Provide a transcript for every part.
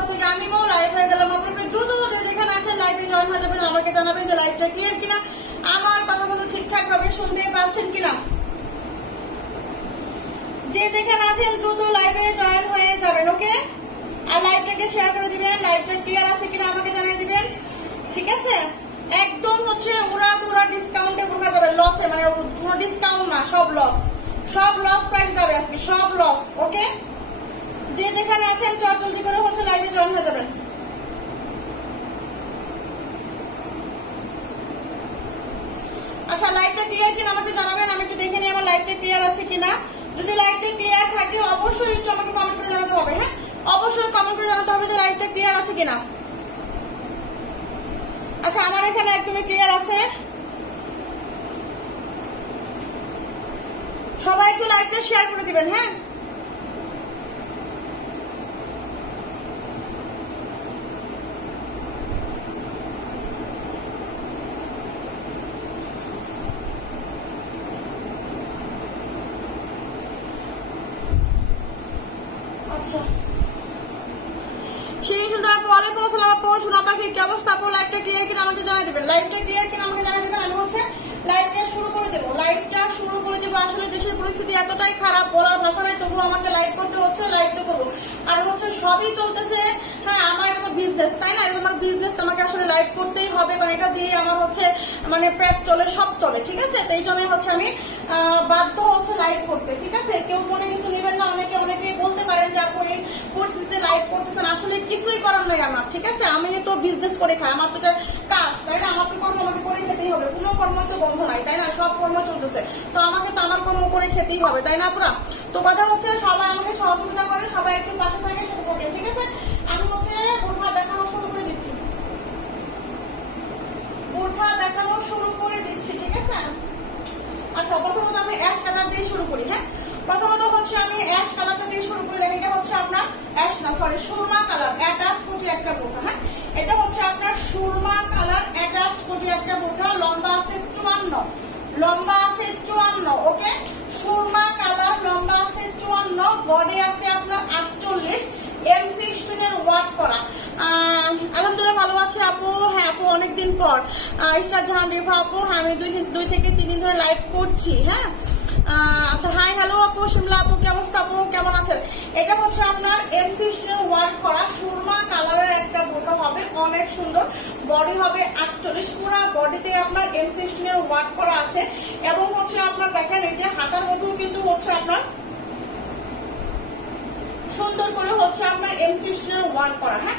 Shop থেকে আমি live হয়ে গেলাম। আপনারা দ্রুত যেখানে আসেন লাইভে জয়েন হয়ে যাবেন, আমাকে জানাবেন যে লাইভটা ক্লিয়ার কিনা, আমার কথাগুলো ঠিকঠাক ভাবে শুনতে পাচ্ছেন কিনা। যে যেখানে আছেন দ্রুত লাইভে জয়েন হয়ে যাবেন, ওকে। আর লাইভটাকে শেয়ার করে দিবেন, লাইভটা ক্লিয়ার আছে কিনা আমাকে জানিয়ে দিবেন, ঠিক আছে। একদম হচ্ছে ওরা ডিসকাউন্টে বোঝা যাবে, লসে, মানে কোনো ডিসকাউন্ট না, সব লস প্রাইস যাবে আজকে, সব লস, ওকে। যে যেখানে আছেন জলদি করে হচ্ছে লাইভে জয়েন হয়ে যাবেন। আচ্ছা, লাইভটা ক্লিয়ার কিনা আমাকে জানাবেন, আমি একটু দেখে নিই আমার লাইভটা ক্লিয়ার আছে কিনা। যদি লাইভটা ক্লিয়ার থাকে অবশ্যই একটু আমাকে কমেন্ট করে জানাতে হবে, হ্যাঁ, অবশ্যই কমেন্ট করে জানাতে হবে যে লাইভটা ক্লিয়ার আছে কিনা। আচ্ছা, আমার এখানে একদমই ক্লিয়ার আছে। সবাই একটু লাইভটা শেয়ার করে দিবেন, হ্যাঁ। আচ্ছা, সেই শুধু আপু, ওয়ালাইকুম আসসালাম আপু, শোনা পাখি, কি অবস্থা আপু? লাইভটা ক্লিয়ার কিনা আমাকে জানিয়ে দেবেন, লাইভটা ক্লিয়ার কিনা আমাকে জানিয়ে দেবেন। আমি হচ্ছে লাইভটা শুরু করে দেবো, আসলে দেশের পরিস্থিতি এতটাই খারাপ, বলার ভাষা নাই, তবুও আমাকে লাইভ করতে হচ্ছে, লাইভটা করবো। আর হচ্ছে সবই চলতেছে, হ্যাঁ, আমার এটা তো বিজনেস, তাই না, এটা আমার বিজনেস, আমাকে আসলে লাইভ করতেই হবে, কারণ এটা দিয়ে আমার হচ্ছে মানে পেট চলে, সব চলে, ঠিক আছে। তো এই জন্যই হচ্ছে আমি বাধ্য হচ্ছে লাইভ করতে, ঠিক আছে। কেউ মনে কিছু নেবেন না, অনেকে বলতে পারেন যে আপু এই পরিস্থিতিতে লাইভ করতেছেন, আসলে কিছুই করার নাই আমার, ঠিক আছে। আমি তো বিজনেস করে খাই, আমার তো কাজ, তাই না, আমার তো কর্ম আমাকে করে খেতেই হবে, কোনো কর্ম তো বন্ধ নাই, তাই না, সব কর্ম চলতেছে, তো আমাকে তো আমার কর্ম করে খেতেই হবে, তাই না পুরা। তো কথা হচ্ছে সবাই আমাকে সহযোগিতা করে, সবাই একটু পাশে থাকে, ঠিক আছে। আমি হচ্ছে বোরখা দেখানো শুরু করে দিচ্ছি, ঠিক আছে। আচ্ছা, প্রথমত আমি অ্যাশ কালার দিয়ে শুরু করি, হ্যাঁ। প্রথমত হচ্ছে আমি অ্যাশ কালারটা দিয়ে শুরু করি। এটা হচ্ছে আপনার সুরমা কালার অ্যাটাচ কোটি একটা বোরখা, হ্যাঁ। এটা হচ্ছে আপনার সুরমা কালার অ্যাটাচ কোটি একটা বোরখা, লম্বা আছে 54, ওকে। সুরমা কালার, লম্বা আছে 54, বডি আছে আপনার 48, এমসি স্টোনের ওয়ার্ক করা। আলহামদুলিল্লাহ ভালো আছে আপু, হ্যাঁ আপু অনেকদিন পর। ইসরাত জাহান রিফা আপু, হ্যাঁ আমি 2 থেকে 3 দিন ধরে লাইভ করছি, হ্যাঁ। আচ্ছা, হাই হ্যালো আপু, শিমলা আপু, কি অবস্থা আপু, কেমন আছেন? এটা হচ্ছে আপনার এমসি স্টোনের ওয়ার্ক করা সুরমা কালারের একটা বোরখা হবে, অনেক সুন্দর, বডি হবে 48, পুরো বডিতে আপনার এমসি স্টোনের ওয়ার্ক করা আছে, এবং হচ্ছে আপনার দেখেন এই যে হাতার মধ্যেও কিন্তু হচ্ছে আপনার সুন্দর করে হচ্ছে আপনার এমসি স্টোনের ওয়ার্ক করা, হ্যাঁ।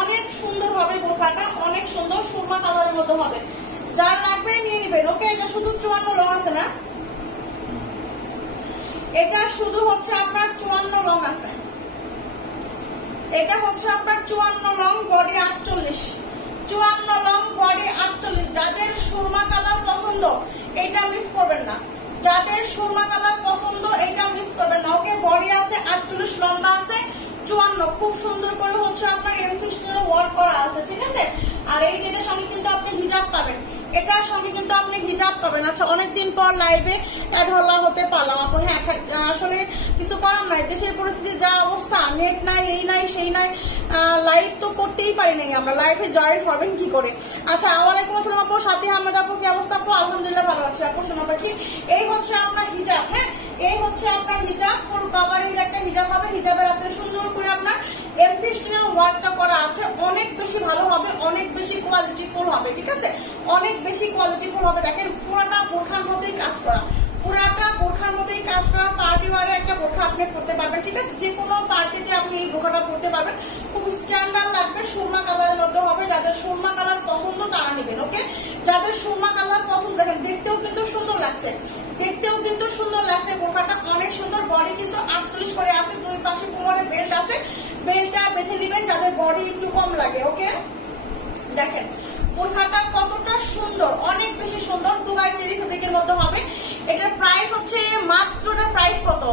অনেক সুন্দর হবে বোরখাটা, অনেক সুন্দর, সুরমা কালারের মধ্যে হবে, যার লাগবে নিয়ে নেবেন, ওকে। এটা শুধু 54 লং আছে না, এটা শুধু হচ্ছে আপনার 54 লং আছে, এটা হচ্ছে আপনার 54 লং, বডি 48, 54 লং, বডি 48। যাদের সুরমা কালার পছন্দ এটা মিস করবেন না, যাদের সুরমা কালার পছন্দ এটা মিস করবেন না, ওকে। বডি আছে 48, লম্বা আছে 54, খুব সুন্দর করে হচ্ছে আপনার এমসি স্টোনের ওয়ার্ক করা আছে, ঠিক আছে। আর এই যেটার সঙ্গে কিন্তু আপনি হিজাব পাবেন, এটার সঙ্গে কিন্তু আপনি হিজাব পাবেন। আচ্ছা, অনেকদিন পর লাইভে ঢলা হতে পারলাম আপু, হ্যাঁ আসলে কিছু করার নাই, দেশের পরিস্থিতি যা অবস্থা, নেট নাই, এই নাই সেই নাই, লাইভ তো করতেই পারি নাই আমরা, লাইভে জয়েন হবেন কি করে। আচ্ছা, ওয়ালাইকুম আসসালাম আপু, সাথী আহমেদ আপু, কি অবস্থা আপু? আলহামদুলিল্লাহ ভালো আছে আপু, শোনা পাখি। এই হচ্ছে আপনার হিজাব, হ্যাঁ, এই হচ্ছে আপনার হিজাব, ফুল কভারেজ একটা হিজাব হবে, হিজাবের আছে সুন্দর করে আপনার এমসি স্টোনের ওয়ার্কটা করা আছে, অনেক বেশি ভালো হবে, অনেক বেশি কোয়ালিটিফুল হবে, ঠিক আছে, অনেক বেশি কোয়ালিটিফুল হবে। দেখেন পুরোটা বোরখার মধ্যেই কাজ করা, পুরাটা বোরখার মধ্যেই কাজ করা, পার্টি ওয়ারে একটা বোরখা আপনি পরতে পারবেন, ঠিক আছে, যে কোনো পার্টিতে আপনি এই বোরখাটা পরতে পারবেন, খুব স্ট্যান্ডার্ড লাগবে, সুরমা কালারের মধ্যে হবে। যাদের সুরমা কালার পছন্দ তারা নেবেন, ওকে। যাদের সুরমা কালার পছন্দ, দেখেন দেখতেও কিন্তু সুন্দর লাগছে, বোরখাটা অনেক সুন্দর, বডি কিন্তু 48 করে আছে, 2 পাশে কোমরে বেল্ট আছে, বেল্টটা বেঁধে নেবেন যাদের বডি একটু কম লাগে, ওকে। দেখেন বোরখাটা কতটা সুন্দর, অনেক বেশি সুন্দর, দুবাই চেরি ফেব্রিকের মধ্যে হবে। এটার প্রাইস হচ্ছে মাত্র, প্রাইস কত?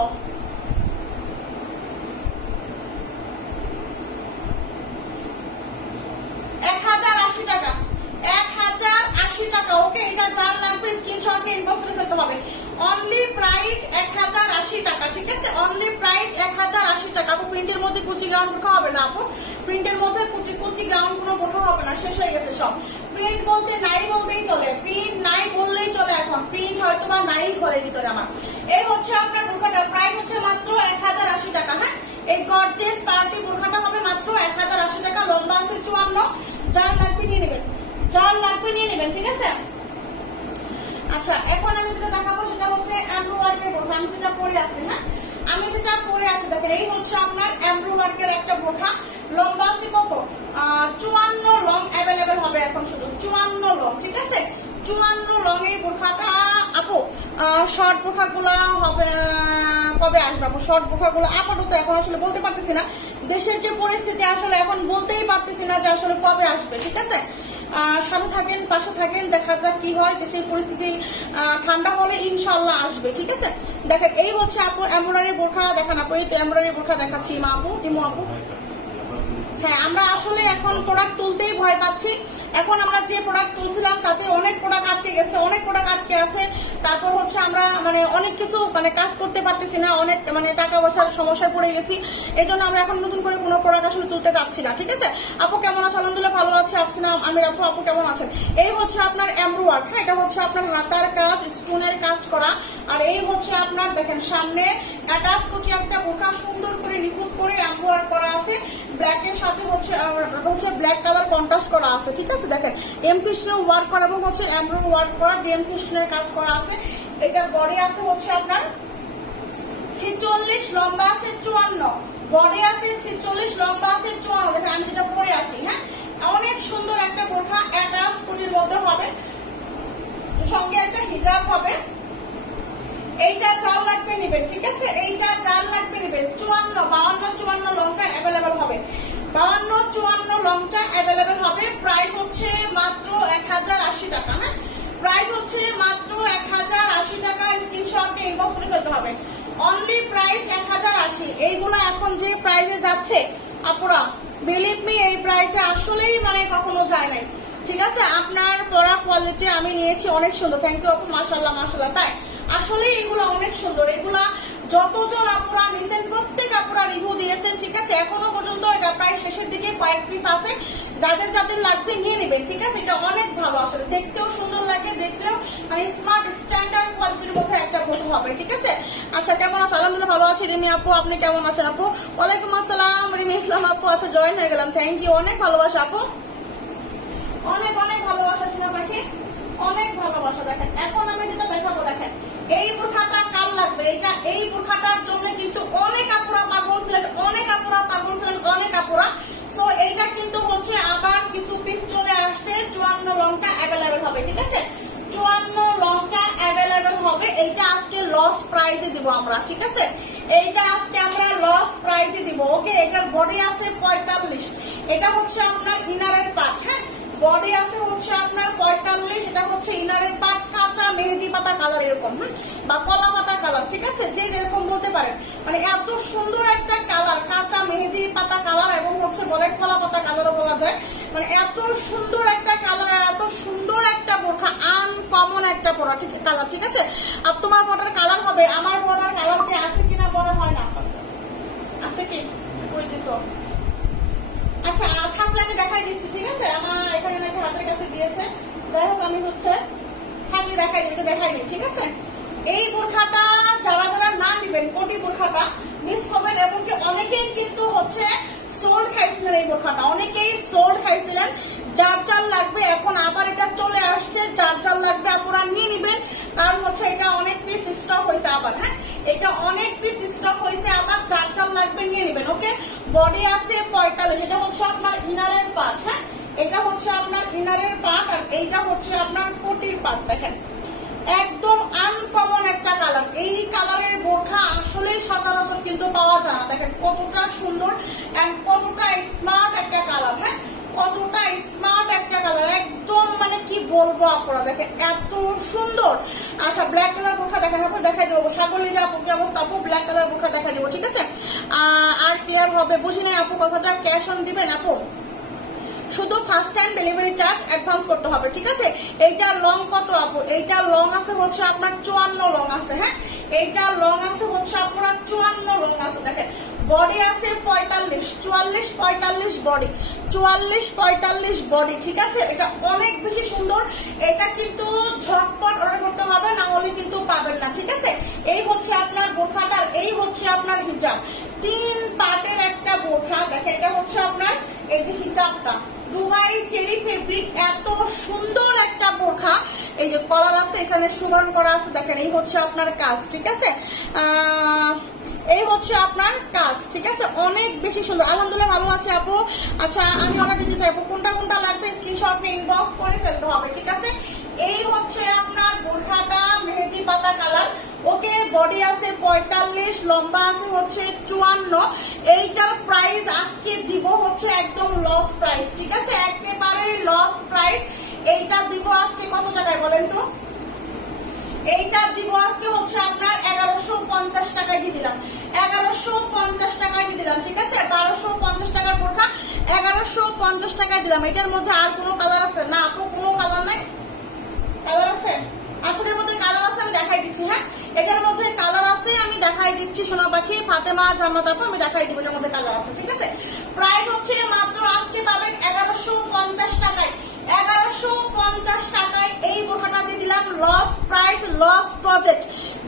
1080 টাকা, 1080 টাকা, ওকে। এটা যার লাগবে স্ক্রিনশট নিয়ে ইনবক্স করে ফেলতে হবে। অনলি প্রাইস 1080 টাকা, ঠিক আছে, অনলি প্রাইস 1080 টাকা। আপু প্রিন্টের মধ্যে কুচি গ্রাউন্ড বোরখা হবে না আপু, প্রিন্টের মধ্যে কুচি গাউন কোনো বোরখা হবে না, শেষ হয়ে গেছে সব। প্রিন্ট বলতে নাই বলতেই চলে, প্রিন্ট নাই বললেই চলে, এখন প্রিন্ট হয়তো বা নাই ঘরের ভিতরে আমার। এই হচ্ছে আপনার বোরখাটার প্রাইস হচ্ছে মাত্র 1080 টাকা। হ্যাঁ, এই গর্জিয়াস পার্টি বোরখাটা হবে মাত্র 1080 টাকা। লম্বা আছে 54, যার লাগবে নিয়ে নেবেন, যার লাগবে নিয়ে নেবেন, ঠিক আছে। আচ্ছা, এখন আমি যেটা দেখাবো সেটা হচ্ছে এমব্রয়ডারি বোরখা। আমি যেটা পরে আছি, হ্যাঁ আমি যেটা পরে আছি, দেখেন এই হচ্ছে আপনার এমব্রয়ডারির একটা বোরখা। লম্বা আছে কত? 54 লং অ্যাভেলেবেল হবে এখন, শুধু 54 লং, ঠিক আছে। 54 লং এই বোরখাটা আপু। শর্ট বোরখা গুলা হবে কবে আসবে আপু? শর্ট বোরখা গুলো আপাতত এখন আসলে বলতে পারতেছি না, দেশের যে পরিস্থিতি আসলে এখন বলতেই পারতেছি না যে আসলে কবে আসবে, ঠিক আছে। সাথে থাকেন, পাশে থাকেন, দেখা যাক কি হয়। দেশের পরিস্থিতি ঠান্ডা হলে ইনশাল্লাহ আসবে, ঠিক আছে। দেখেন এই হচ্ছে আপু এমব্রয়ডারি বোরখা। দেখেন আপু, এই তো এমব্রয়ডারি বোরখা দেখাচ্ছি ইমা আপু, ইমো আপু। হ্যাঁ, আমরা আসলে এখন প্রোডাক্ট তুলতেই ভয় পাচ্ছি। এখন আমরা যে প্রোডাক্ট তুলছিলাম তাতে অনেক প্রোডাক্ট আটকে গেছে, অনেক প্রোডাক্ট আটকে আছে। তারপর হচ্ছে আমরা মানে অনেক কিছু মানে কাজ করতে পারতেছি না, অনেক মানে টাকা পয়সার সমস্যায় পড়ে গেছি। এই জন্য আমরা এখন নতুন করে কোনো প্রোডাক্ট আসলে তুলতে যাচ্ছি না, ঠিক আছে। আপু কেমন আছে? আলহামদুলিল্লাহ ভালো আছে। আফসিনা আমির আপু, আপু কেমন আছেন? এই হচ্ছে আপনার এমব্রয়ডারি। হ্যাঁ, এটা হচ্ছে আপনার হাতার কাজ, স্টোনের কাজ করা। আর এই হচ্ছে আপনার দেখেন সামনে অ্যাটাচ কুচি একটা বোরখা, সুন্দর করে নিখুঁত করে এমব্রয়ডারি করা আছে। ব্ল্যাকের সাথে হচ্ছে ব্ল্যাক কালার কন্ট্রাস্ট করা আছে, ঠিক আছে। দেখেন এমসি স্টোন ওয়ার্ক করা এবং হচ্ছে এমব্রয়ডারি ওয়ার্ক করা, ডিএমসি স্টোনের কাজ করা আছে। এটার বডি আছে হচ্ছে আপনার 46, লম্বা আছে 54, বডি আছে 46, লম্বা আছে 54। দেখেন আমি যেটা পরে আছি, হ্যাঁ অনেক সুন্দর একটা বোরখা, অ্যাটাচ কুচির মধ্যে হবে, সঙ্গে একটা হিজাব হবে। এইটা যার লাগবে নেবেন, ঠিক আছে। এইটা যার লাগবে নেবেন। 54, 52, 54 লংটা অ্যাভেলেবেল হবে। 52, 54 লংটা অ্যাভেলেবেল হবে। প্রাইস হচ্ছে মাত্র 1080 টাকা। হ্যাঁ, প্রাইস হচ্ছে মাত্র 1080 টাকা। স্ক্রিনশট নিয়ে ইনবক্স করে ফেলতে হবে। Only price 1080। এইগুলো এখন যে প্রাইসে যাচ্ছে আপুরা, বিলিভ মি এই প্রাইসে আসলেই মানে কখনো যায় নাই, ঠিক আছে। আপনার পরা কোয়ালিটি আমি নিয়েছি অনেক সুন্দর। থ্যাংক ইউ আপু, মাশাআল্লাহ মাশাআল্লাহ। তাই আসলে এগুলো অনেক সুন্দর। এগুলা যতজন আপুরা নিছেন প্রত্যেক আপুরা রিভিউ দিয়েছেন, ঠিক আছে। এখনো পর্যন্ত এটা প্রায় শেষের দিকে কয়েক পিস আছে, যাদের যাদের লাগবে নিয়ে নেবেন, ঠিক আছে। এটা অনেক ভালো, আসলে দেখতেও সুন্দর লাগে, দেখলেও মানে স্মার্ট স্ট্যান্ডার্ড কোয়ালিটির মধ্যে একটা বোরখা হবে, ঠিক আছে। আচ্ছা কেমন আছো? আলহামদুলিল্লাহ ভালো আছি। রিমি আপু আপনি কেমন আছেন আপু? ওয়ালাইকুম আসসালাম। রিমি ইসলাম আপু আছে, জয়েন হয়ে গেলাম। থ্যাংক ইউ, অনেক ভালোবাসা আপু, অনেক অনেক ভালোবাসা সিনা পাখি, অনেক ভালোবাসা। দেখেন এখন আমি যেটা দেখাবো, দেখেন এই বোরখাটা কার লাগবে। এটা এই বোরখাটার জন্য কিন্তু অনেক আপুরা পাগল ছিলেন, অনেক আপুরা পাগল ছিলেন, অনেক আপুরা। সো এইটা কিন্তু হচ্ছে আবার কিছু পিস চলে আসছে। 54 লংটা অ্যাভেলেবেল হবে, ঠিক আছে। 54 লংটা অ্যাভেলেবেল হবে। এইটা আজকে লস প্রাইজে দিব আমরা, ঠিক আছে। এইটা আজকে আমরা লস প্রাইজে দিব, ওকে। এটার বডি আছে 45, এটা হচ্ছে আপনার ইনারের পার্ট। হ্যাঁ, বডি আছে হচ্ছে আপনার 45, এটা হচ্ছে ইনারের পার্ট, কাঁচা মেহেদি পাতা কালার এরকম, বা কলা পাতা কালার, ঠিক আছে, যে যেরকম বলতে পারেন। মানে এত সুন্দর একটা কালার, কাঁচা মেহেদি পাতা কালার এবং হচ্ছে বলে কলা পাতা কালারও বলা যায়। মানে এত সুন্দর একটা কালার আর এত সুন্দর একটা বোরখা, আনকমন একটা পরা ঠিক কালার, ঠিক আছে। আর তোমার পরার কালার হবে, আমার পরার কালার কি আছে কিনা মনে হয় না, আছে কি কই দিছো? আচ্ছা থাকলে আমি দেখাই দিচ্ছি, ঠিক আছে। আমার এখানে নাকি হাতের কাছে দিয়েছে, যাই হোক আমি হচ্ছে থাকলে দেখাই দিই, দেখাই দিই, ঠিক আছে। এই বোরখাটা যারা যারা না নিবেন, কোটি বোরখাটা মিস করবেন। এবং কি অনেকেই কিন্তু হচ্ছে সোল্ড খাইছিলেন এই বোরখাটা, অনেকেই সোল্ড খাইছিলেন। যার যার লাগবে এখন আবার এটা চলে আসছে, যার যার লাগবে আপনারা নিয়ে নিবেন। কারণ হচ্ছে এটা অনেক পিস স্টক হয়েছে আবার। হ্যাঁ, এটা অনেক পিস স্টক হয়েছে আবার, যার যার লাগবে নিয়ে নিবেন, ওকে। বডি আছে 45, এটা হচ্ছে আপনার ইনারের পার্ট। হ্যাঁ, এটা হচ্ছে আপনার ইনারের পার্ট, আর এইটা হচ্ছে আপনার কোটির পার্ট। দেখেন একদম আনকমন একটা কালার। এই কালারের বোরখা আসলে সচরাচর কিন্তু পাওয়া যায় না। দেখেন কতটা সুন্দর এন্ড কতটা স্মার্ট একটা কালার। হ্যাঁ, কতটা স্মার্ট একটা কালার, একদম মানে কি বলবো আপনারা, দেখেন এত সুন্দর। আচ্ছা ব্ল্যাক কালার বোরখা দেখেন আপু, দেখাই দেবো। সাগরী আপু কি অবস্থা আপু? ব্ল্যাক কালার বোরখা দেখাই দেবো, ঠিক আছে। আর ক্লিয়ার হবে, বুঝিনি আপু কথাটা। ক্যাশ অন দিবেন আপু? শুধু first time delivery charge advance করতে হবে, ঠিক আছে। এইটা লং কত আপু? এইটা লং আছে হচ্ছে আপনার 54 লং আছে। হ্যাঁ, এইটা লং আছে হচ্ছে আপনার 54 লং আছে। দেখেন বডি আছে 45, 44, 45 বডি, 44, 45 বডি, ঠিক আছে। এটা অনেক বেশি সুন্দর। এটা কিন্তু ঝটপট অর্ডার করতে হবে, না হলে কিন্তু পাবেন না, ঠিক আছে। এই হচ্ছে আপনার বোরখাটা, এই হচ্ছে আপনার হিজাব। 3 পার্টের একটা বোরখা দেখেন। এটা হচ্ছে আপনার এই যে হিজাবটা, দুবাই চেরি ফেব্রিক, এত সুন্দর একটা বোরখা। এই যে কলার আছে, এখানে সুবর্ণ করা আছে, দেখেন। এই হচ্ছে আপনার কাজ, ঠিক আছে। এই হচ্ছে আপনার কাজ, ঠিক আছে। অনেক বেশি সুন্দর, আলহামদুলিল্লাহ ভালো আছে আপু। আচ্ছা, আমি অর্ডার দিতে চাইবো, কোনটা কোনটা লাগবে স্ক্রিনশট নিয়ে ইনবক্স করে ফেলতে হবে, ঠিক আছে। এই হচ্ছে আপনার বোরখাটা মেহেদি পাতা কালার। ওকে, বডি আছে 45, লম্বা আছে হচ্ছে 54। এইটার প্রাইস আজকে দিব হচ্ছে একদম লস প্রাইস, ঠিক আছে, একেবারে লস প্রাইস। এইটা দিব আজকে কত টাকায় বলেন তো? এইটা দিব আজকে হচ্ছে আপনার 1150 টাকায় দিয়ে দিলাম, 1150 টাকায় দিয়ে দিলাম, ঠিক আছে। 1250 টাকার বোরখা 1150 টাকায় দিলাম। এটার মধ্যে আর কোনো কালার আছে না আপু? কোনো কালার নাই? কালার আছে? আচ্ছা, এটার মধ্যে কালার আছে, আমি দেখাই দিচ্ছি। হ্যাঁ, এটার মধ্যে কালার আছে, আমি দেখাই দিচ্ছি। সোনা পাখি, ফাতেমা, জান্নাত আপু, আমি দেখাই দিব এটার মধ্যে কালার আছে, ঠিক আছে। প্রাইস হচ্ছে মাত্র আজকে পাবেন 1150 টাকায়, 1150 টাকায় এই বোরখাটা দিয়ে দিলাম। Loss price, loss project.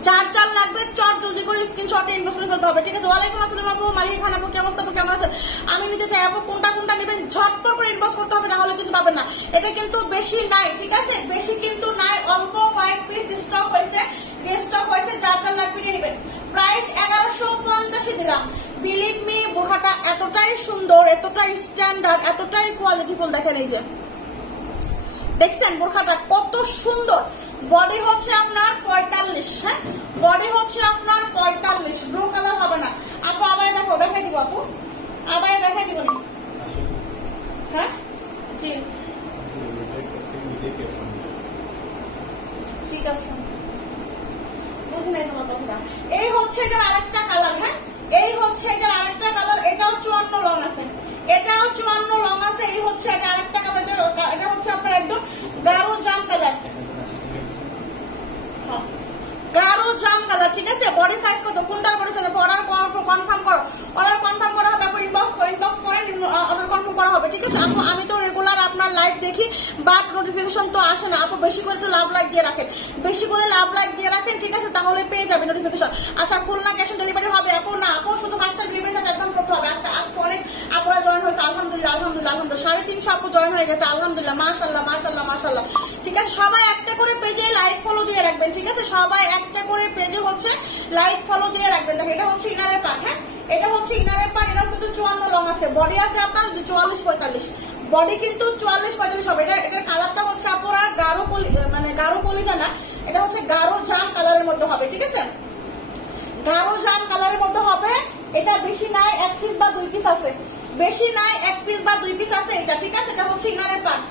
যার যার লাগবে চট জলদি করে স্ক্রিনশটে ইনবক্স করে ফেলতে হবে, ঠিক আছে। ওয়ালাইকুম আসসালাম আপু, মালিক খান আপু, কি অবস্থা আপু, কেমন আছেন? আমি নিতে চাই আপু, কোনটা কোনটা নেবেন ঝটপট করে ইনবক্স করতে হবে, না হলে কিন্তু পাবেন না। এটা কিন্তু বেশি নাই, ঠিক আছে, বেশি কিন্তু নাই, অল্প কয়েক পিস স্টক হয়েছে, স্টক হয়েছে। যার যার লাগবে নিয়ে নেবেন। প্রাইস 1150 দিলাম। বিলিভ মি, বোরখাটা এতটাই সুন্দর, এতটাই স্ট্যান্ডার্ড, এতটাই কোয়ালিটিফুল। দেখেন এই যে, দেখছেন বোরখাটা কত সুন্দর। বডি হচ্ছে আপনার 45, হ্যাঁ, বডি হচ্ছে আপনার 45। ব্লু কালার হবে না আপু। আবার দেখো, দেখাই দিব আপু, আবার দেখাই দিব না। হ্যাঁ, কি ঠিক আছে, বুঝি নাই তোমার কথা। এই হচ্ছে এটার আরেকটা কালার, হ্যাঁ, এই হচ্ছে এটার আরেকটা কালার। এটাও 54 লং আছে, এটাও 54 লং আছে। এই হচ্ছে এটা আরেকটা কালার, এটা হচ্ছে আপনার একদম গাঢ় জাম কালার, গাঢ় জাম কালার, ঠিক আছে। বডি সাইজ কত, কোনটার বডি সাইজ? অর্ডার কনফার্ম করো, অর্ডার কনফার্ম করা হবে, ইনবক্স করেন, অর্ডার কনফার্ম করা হবে, ঠিক আছে। আপু, আমি তো রেগুলার আপনার লাইভ দেখি, বাট নোটিফিকেশন তো আসে না আপু। বেশি করে একটু লাভ লাইক দিয়ে রাখেন, বেশি করে লাভ লাইক দিয়ে রাখেন, ঠিক আছে, তাহলে পেয়ে যাবেন নোটিফিকেশন। আচ্ছা, খুলনা ক্যাশ অন ডেলিভারি হবে আপু? না আপু, শুধু 5টা ডেলিভারি চার্জ অ্যাডভান্স করতে হবে। আচ্ছা, আজকে অনেক আপুরা জয়েন হয়েছে, আলহামদুলিল্লাহ, আলহামদুলিল্লাহ, আলহামদুলিল্লাহ। 350 আপু জয়েন হয়ে গেছে, আলহামদুলিল্লাহ, মাশাআল্লাহ, মাশাআল্লাহ, মাশাআল্লাহ, ঠিক আছে। সবাই একটা করে পেজে লাইক ফলো দিয়ে রাখবেন, ঠিক আছে। সবাই একটা করে পেজে হচ্ছে লাইক ফলো দিয়ে রাখবেন। দেখেন, এটা হচ্ছে ইনারের পার্ট, হ্যাঁ, এটা হচ্ছে ইনারের পার্ট। এটাও কিন্তু 54 লং আছে। বডি আছে আপনার 44, 45, বডি কিন্তু 44, 45 হবে। এটার কালারটা হচ্ছে আপনারা গাঢ় মানে গাঢ় কলিজা না, এটা হচ্ছে গাঢ় জাম কালারের মধ্যে হবে, ঠিক আছে, গাঢ় জাম কালারের মধ্যে হবে। এটা বেশি নাই, 1 পিস বা 2 পিস আছে, বেশি নাই, 1 পিস বা 2 পিস আছে এটা, ঠিক আছে। এটা হচ্ছে ইনারের পার্ট,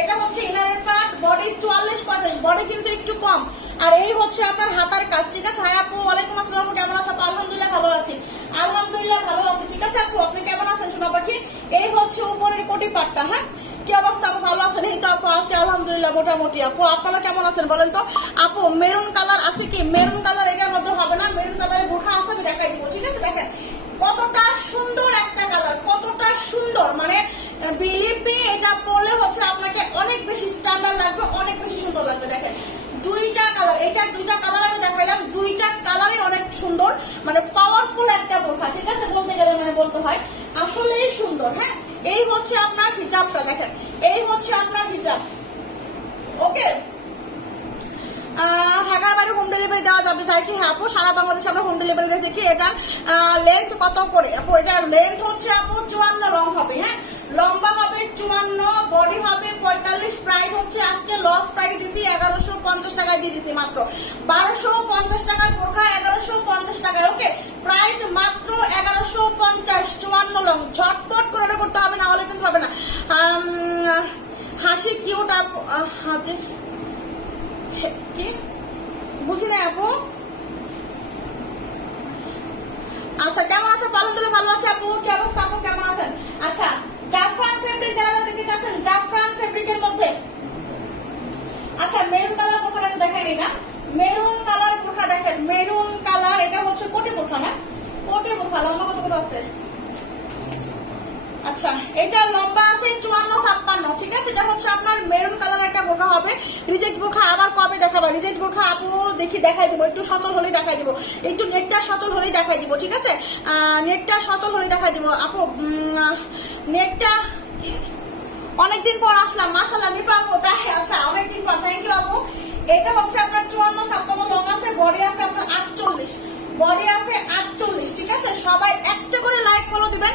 এটা হচ্ছে ইনারের পার্ট। বডি 44, 45, বডি কিন্তু একটু কম। আর এই হচ্ছে আপনার হাতার কাজ, ঠিক আছে। হাই আপু, ওয়ালাইকুম আসসালাম আপু, কেমন আছো? আলহামদুলিল্লাহ ভালো আছি, আলহামদুলিল্লাহ ভালো আছি, ঠিক আছে আপু। আপনি কেমন আছেন সোনা পাখি? এই হচ্ছে উপরের কোটি পাটটা, হ্যাঁ। কি অবস্থা আপু, ভালো আছেন? এই তো আপু আছি, আলহামদুলিল্লাহ, মোটামুটি। আপু, আপনারা কেমন আছেন বলেন তো? আপু, মেরুন কালার আছে কি? মেরুন কালার এটার মধ্যে হবে না, মেরুন কালারের বোরখা আছে, আমি দেখাই দিব, ঠিক আছে। দেখেন কতটা সুন্দর একটা কালার, কতটা সুন্দর, মানে বিলিভ মি, এটা পরলে হচ্ছে আপনাকে অনেক বেশি স্ট্যান্ডার্ড লাগবে, অনেক বেশি সুন্দর লাগবে। দেখেন দুইটা কালার, এটার দুইটা কালার আমি দেখাইলাম, দুইটা কালারই অনেক সুন্দর, মানে পাওয়ারফুল একটা বোরখা, ঠিক আছে, বলতে গেলে মানে বলতে হয় আসলেই সুন্দর। হ্যাঁ, এই হচ্ছে আপনার হিজাবটা, দেখেন এই হচ্ছে আপনার হিজাব। ওকে, ঢাকার বাইরে হোম ডেলিভারি দেওয়া যাবে, চাই কি? হ্যাঁ আপু, সারা বাংলাদেশে আমরা হোম ডেলিভারি দিয়ে দেখি। এটার লেন্থ কত করে আপু? এটার লেন্থ হচ্ছে আপু 54 লং হবে, হ্যাঁ, লম্বা হবে 54, বডি হবে 45। প্রাইস হচ্ছে আজকে লস প্রাইস দিছি 1150 টাকায় দিয়ে দিছি, মাত্র 1250 টাকার বোরখা 1150 টাকায়। ওকে, প্রাইস মাত্র 1150, 54 লং। ঝটপট করে অর্ডার করতে হবে, না হলে কিন্তু হবে না। হাসি কিউট আপু, হাজি কি বুঝি না আপু? আচ্ছা, কেমন আছো? আলহামদুলিল্লাহ ভালো আছে আপু, কি অবস্থা আপু, কেমন আছেন? আচ্ছা, জাফরান ফেব্রিক যারা দেখতে চাচ্ছেন, জাফরান ফেব্রিকের মধ্যে, আচ্ছা মেরুন কালার বোরখাটা দেখাই না, মেরুন কালার বোরখা দেখেন, মেরুন কালার, এটা হচ্ছে কোটি বোরখা না, কোটের বোরখা লম্বা কত আছে? আচ্ছা, এটা লম্বা আছে 54-56, ঠিক আছে। এটা হচ্ছে আপনার মেরুন কালার একটা বোরখা হবে। রিজেক্ট বোরখা আবার কবে দেখাবো? রিজেক্ট বোরখা আপু দেখি দেখাই দিব, একটু সচল হলেই দেখাই দিব, একটু নেটটা সচল হলেই দেখাই দিব, ঠিক আছে। নেটটা সচল হলেই দেখাই দিব আপু। নেটটা অনেকদিন পর আসলাম, মাশাআল্লাহ নিপা আপু, তাই? আচ্ছা, অনেকদিন পর, থ্যাংক ইউ আপু। এটা হচ্ছে আপনার 54-56 লং আছে, বডি আছে আপনার 48, বডি আছে 48, ঠিক আছে। সবাই একটা করে লাইক ফলো দিবেন।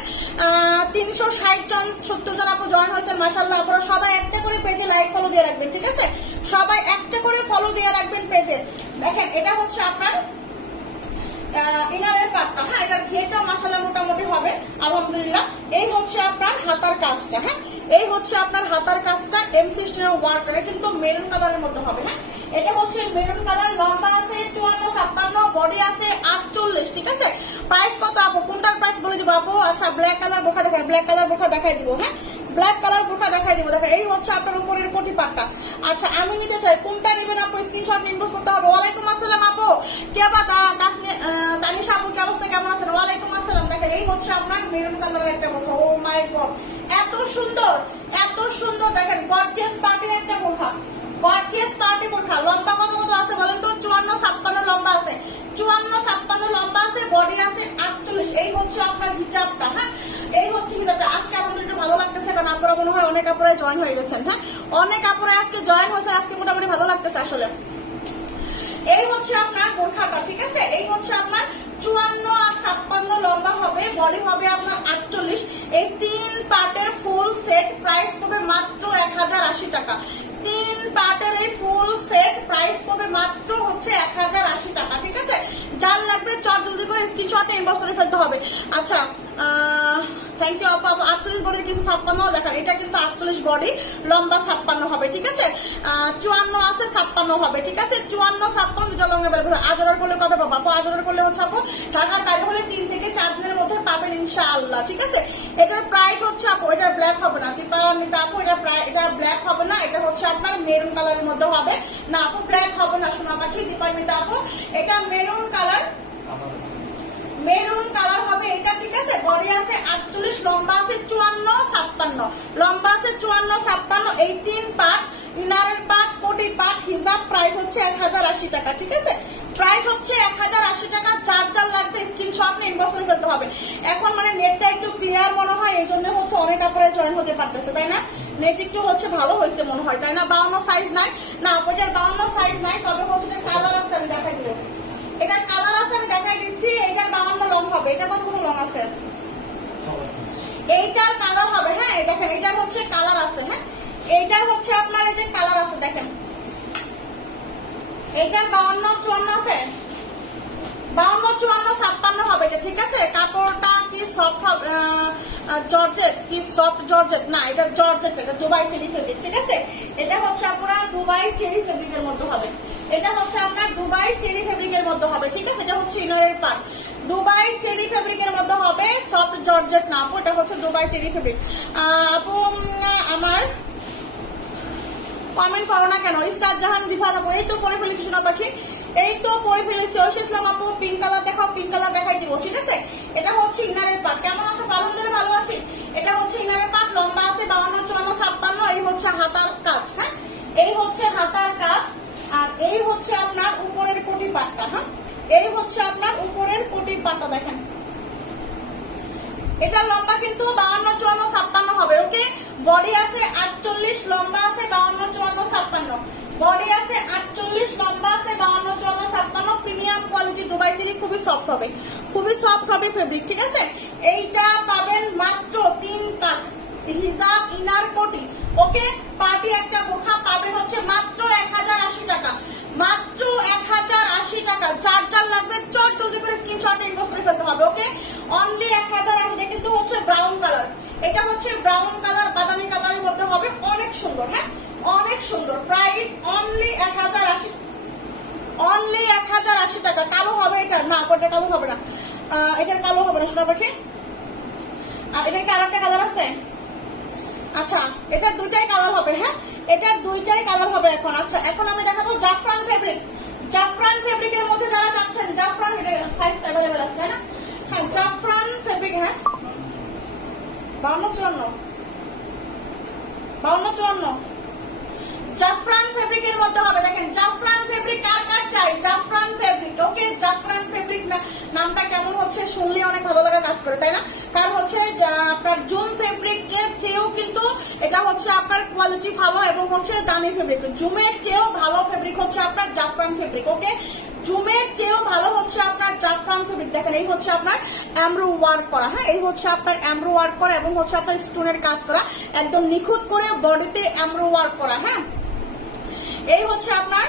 360 জন 70 জন আপু জয়েন হয়েছে, মাশাআল্লাহ। আপনারা সবাই একটা করে পেজে লাইক ফলো দিয়ে রাখবেন, ঠিক আছে। সবাই একটা করে ফলো দিয়ে রাখবেন পেজে। দেখেন, এটা হচ্ছে আপনার ইনারের পাটটা, হ্যাঁ, এটার ঘেরটা মাশাআল্লাহ মোটামুটি হবে, আলহামদুলিল্লাহ। এই হচ্ছে আপনার হাতার কাজটা, হ্যাঁ, এই হচ্ছে আপনার হাতার কাজটা। এমসি স্টোনের ওয়ার্ক করে, কিন্তু মেরুন কালারের মধ্যে হবে, হ্যাঁ। এটা হচ্ছে মেরুন কালার, লম্বা আছে 54-56, বডি আছে 48, ঠিক আছে। প্রাইস কত আপু? কোনটার প্রাইস বলে দিব আপু? আচ্ছা, ব্ল্যাক কালার বোরখা দেখাই, ব্ল্যাক কালার বোরখা দেখাই দিব, হ্যাঁ, ব্ল্যাক কালার বোরখা দেখাই দিব। দেখেন, এই হচ্ছে আপনার উপরের কোটি পাটটা। আচ্ছা, আমি নিতে চাই, কোনটা নেবেন আপু? স্ক্রিনশট ইনবক্স করতে হবে। ওয়ালাইকুম আসসালাম আপু, কে বা তানিশা আপু, কি অবস্থা, কেমন আছেন? ওয়ালাইকুম আসসালাম। দেখেন, এই হচ্ছে আপনার মেরুন কালারের একটা বোরখা। ও মাই গড, এত সুন্দর, এত সুন্দর। দেখেন, গর্জিয়াস পার্টির একটা বোরখা, গর্জিয়াস পার্টি বোরখা। লম্বা কত আছে বলেন তো? 54-56 লম্বা আছে, 54-56 লম্বা আছে, বডি আছে 48। এই হচ্ছে আপনার হিজাবটা, হ্যাঁ, এই হচ্ছে হিজাবটা। আজকে আমাদের একটু ভালো লাগতেছে, কারণ আপনারা মনে হয় অনেক আপুরাই জয়েন হয়ে গেছেন, হ্যাঁ, অনেক আপুরাই আজকে জয়েন হয়েছে, আজকে মোটামুটি ভালো লাগতেছে আসলে। এই হচ্ছে আপনার বোরখাটা, ঠিক আছে। এই হচ্ছে আপনার 54-56 লম্বা হবে, বডি হবে আপনার 48। এই 3 পার্টের ফুল সেট প্রাইস পড়বে মাত্র 1080 টাকা। 3 পার্টের এই ফুল সেট প্রাইস পড়বে মাত্র হচ্ছে 1080 টাকা, ঠিক আছে। যার লাগবে চট জলদি করে স্ক্রিনশটে ইনবক্স করে ফেলতে হবে। আচ্ছা, থ্যাংক ইউ আপু। 48 বডির কিছু 56 দেখান, এটা কিন্তু 48 বডি, লম্বা 56 হবে, ঠিক আছে। 54 আছে, 56 হবে, ঠিক আছে। 54-56 দুটো লং অ্যাভেলেবল। আজ অর্ডার করলে কত পাবো আপু? আজ অর্ডার করলে হচ্ছে আপু ঢাকার বাইরে হলে 3 থেকে 4 দিনের মধ্যে পাবেন ইনশাআল্লাহ, ঠিক আছে। এটার প্রাইস হচ্ছে আপু, এটা ব্ল্যাক হবে না, দীপান্বিতা আপু, এটা ব্ল্যাক হবে না, এটা হচ্ছে আপনার মেরুন কালারের মধ্যে হবে না আপু, ব্ল্যাক হবে না সোনা পাখি, দীপান্বিতা আপু, এটা মেরুন কালার, মেরুন কালার হবে এটা, ঠিক আছে। বডি আছে 48, লম্বা আছে 54-56, লম্বা আছে 54-56। এই 3 পার্ট, ইনারের পার্ট, কোটি পার্ট, হিজাব, প্রাইস হচ্ছে 1080 টাকা, ঠিক আছে। প্রাইস হচ্ছে 1080 টাকা। যার যার লাগবে স্ক্রিনশট নিয়ে ইনবক্স করে ফেলতে হবে। এখন মানে নেটটা একটু ক্লিয়ার মনে হয়, এই জন্য হচ্ছে অনেক আপুরে জয়েন হতে পারতেছে, তাই না? নেট একটু হচ্ছে ভালো হয়েছে মনে হয়, তাই না? 52 সাইজ নাই না, ওইটার 52 সাইজ নাই, তবে হচ্ছে কালার আছে, আমি দেখাই দিব। এটার কালার আছে, আমি দেখাই দিচ্ছি। এটার 52 লং হবে। এটা কতগুলো লং আছে? এইটার কালার হবে, হ্যাঁ, দেখেন, এটার হচ্ছে কালার আছে, হ্যাঁ, এইটার হচ্ছে আপনার এই যে কালার আছে, দেখেন, এইটার 52-54 আছে, 52-54-56 হবে এটা, ঠিক আছে। কাপড়টা কি সফট হবে? জর্জেট কি সফট জর্জেট না, এটা জর্জেট, এটা দুবাই চেরি ফেব্রিক, ঠিক আছে। এটা হচ্ছে আপনার দুবাই চেরি ফেব্রিকের মধ্যে হবে, এটা হচ্ছে আপনার দুবাই চেরি ফেব্রিকের মধ্যে হবে, ঠিক আছে। এটা হচ্ছে ইনারের পার্ট, দুবাই চেরি ফেব্রিকের মধ্যে হবে, সফট জর্জেট না আপু, এটা হচ্ছে দুবাই চেরি ফেব্রিক। আপু আমার কমেন্ট করো না কেন? ইসরাত জাহান রিফাত আপু, এই তো পরে ফেলেছি সোনা পাখি, এই তো পরে ফেলেছি। ঐশী ইসলাম আপু, পিঙ্ক কালার দেখাও, পিঙ্ক কালার দেখাই দিব, ঠিক আছে। এটা হচ্ছে ইনারের পার্ট। কেমন আছো? আলহামদুলিল্লাহ ভালো আছি। এটা হচ্ছে ইনারের পার্ট, লম্বা আছে 52-54-56। এই হচ্ছে হাতার কাজ, হ্যাঁ, এই হচ্ছে হাতার কাজ। আর এই হচ্ছে আপনার উপরের কোটি পাটটা, হ্যাঁ, এই হচ্ছে আপনার উপরের কোটি পাটটা, দেখেন। এটা লম্বা কিন্তু 52-54-56 হবে, ওকে। বডি আছে 48, লম্বা আছে 52-54-56, বডি আছে 48, লম্বা আছে 52-54-56। প্রিমিয়াম কোয়ালিটি দুবাই চেরি, খুবই সফট হবে, খুবই সফট হবে ফেব্রিক, ঠিক আছে। এইটা পাবেন মাত্র 3 পার্ট, হিজাব, ইনার, কোটি, ওকে। পার্টি একটা বোরখা পাবেন হচ্ছে মাত্র 1080 টাকা, মাত্র 1080 টাকা। যার যার লাগবে চট জলদি করে স্ক্রিনশট ইনবক্স করে ফেলতে হবে, ওকে। অনলি 1080। কিন্তু হচ্ছে ব্রাউন কালার, এটা হচ্ছে ব্রাউন কালার, বাদামি কালারের মধ্যে হবে, অনেক সুন্দর, হ্যাঁ, অনেক সুন্দর। প্রাইস অনলি 1080, অনলি 1080 টাকা। কালো হবে এটা না, ওটা কালো হবে না, এটার কালো হবে না সোনা পাখি। এটার কালারটা কালার আছে, আচ্ছা, এটার দুইটাই কালার হবে, হ্যাঁ, এটার দুইটাই কালার হবে এখন। আচ্ছা, এখন আমি দেখাবো জাফরান ফেব্রিক। জাফরান ফেব্রিকের মধ্যে যারা চাচ্ছেন, জাফরান সাইজ অ্যাভেলেবেল আছে, তাই না? হ্যাঁ জাফরান ফেব্রিক, হ্যাঁ 52 54 জাফরান ফেব্রিকের মধ্যে হবে। দেখেন জাফরান ফেব্রিক কার কার চাই, জাফরান ফেব্রিক। ওকে, জাফরান ফেব্রিক নামটা কেমন হচ্ছে শুনলে অনেক ভালো লাগা কাজ করে, তাই না? কারণ হচ্ছে আপনার জুম ফেব্রিকের চেয়েও কিন্তু এটা হচ্ছে আপনার কোয়ালিটি ভালো এবং হচ্ছে দামি ফেব্রিক। জুমের চেয়েও ভালো ফেব্রিক হচ্ছে আপনার জাফরান ফেব্রিক। ওকে, জুমের চেয়েও ভালো হচ্ছে আপনার জাফরান ফেব্রিক। দেখেন এই হচ্ছে আপনার এমব্রো ওয়ার্ক করা, হ্যাঁ এই হচ্ছে আপনার এমব্রো ওয়ার্ক করা এবং হচ্ছে আপনার স্টোনের কাজ করা, একদম নিখুঁত করে বডিতে এমব্রো ওয়ার্ক করা। হ্যাঁ, এই হচ্ছে আপনার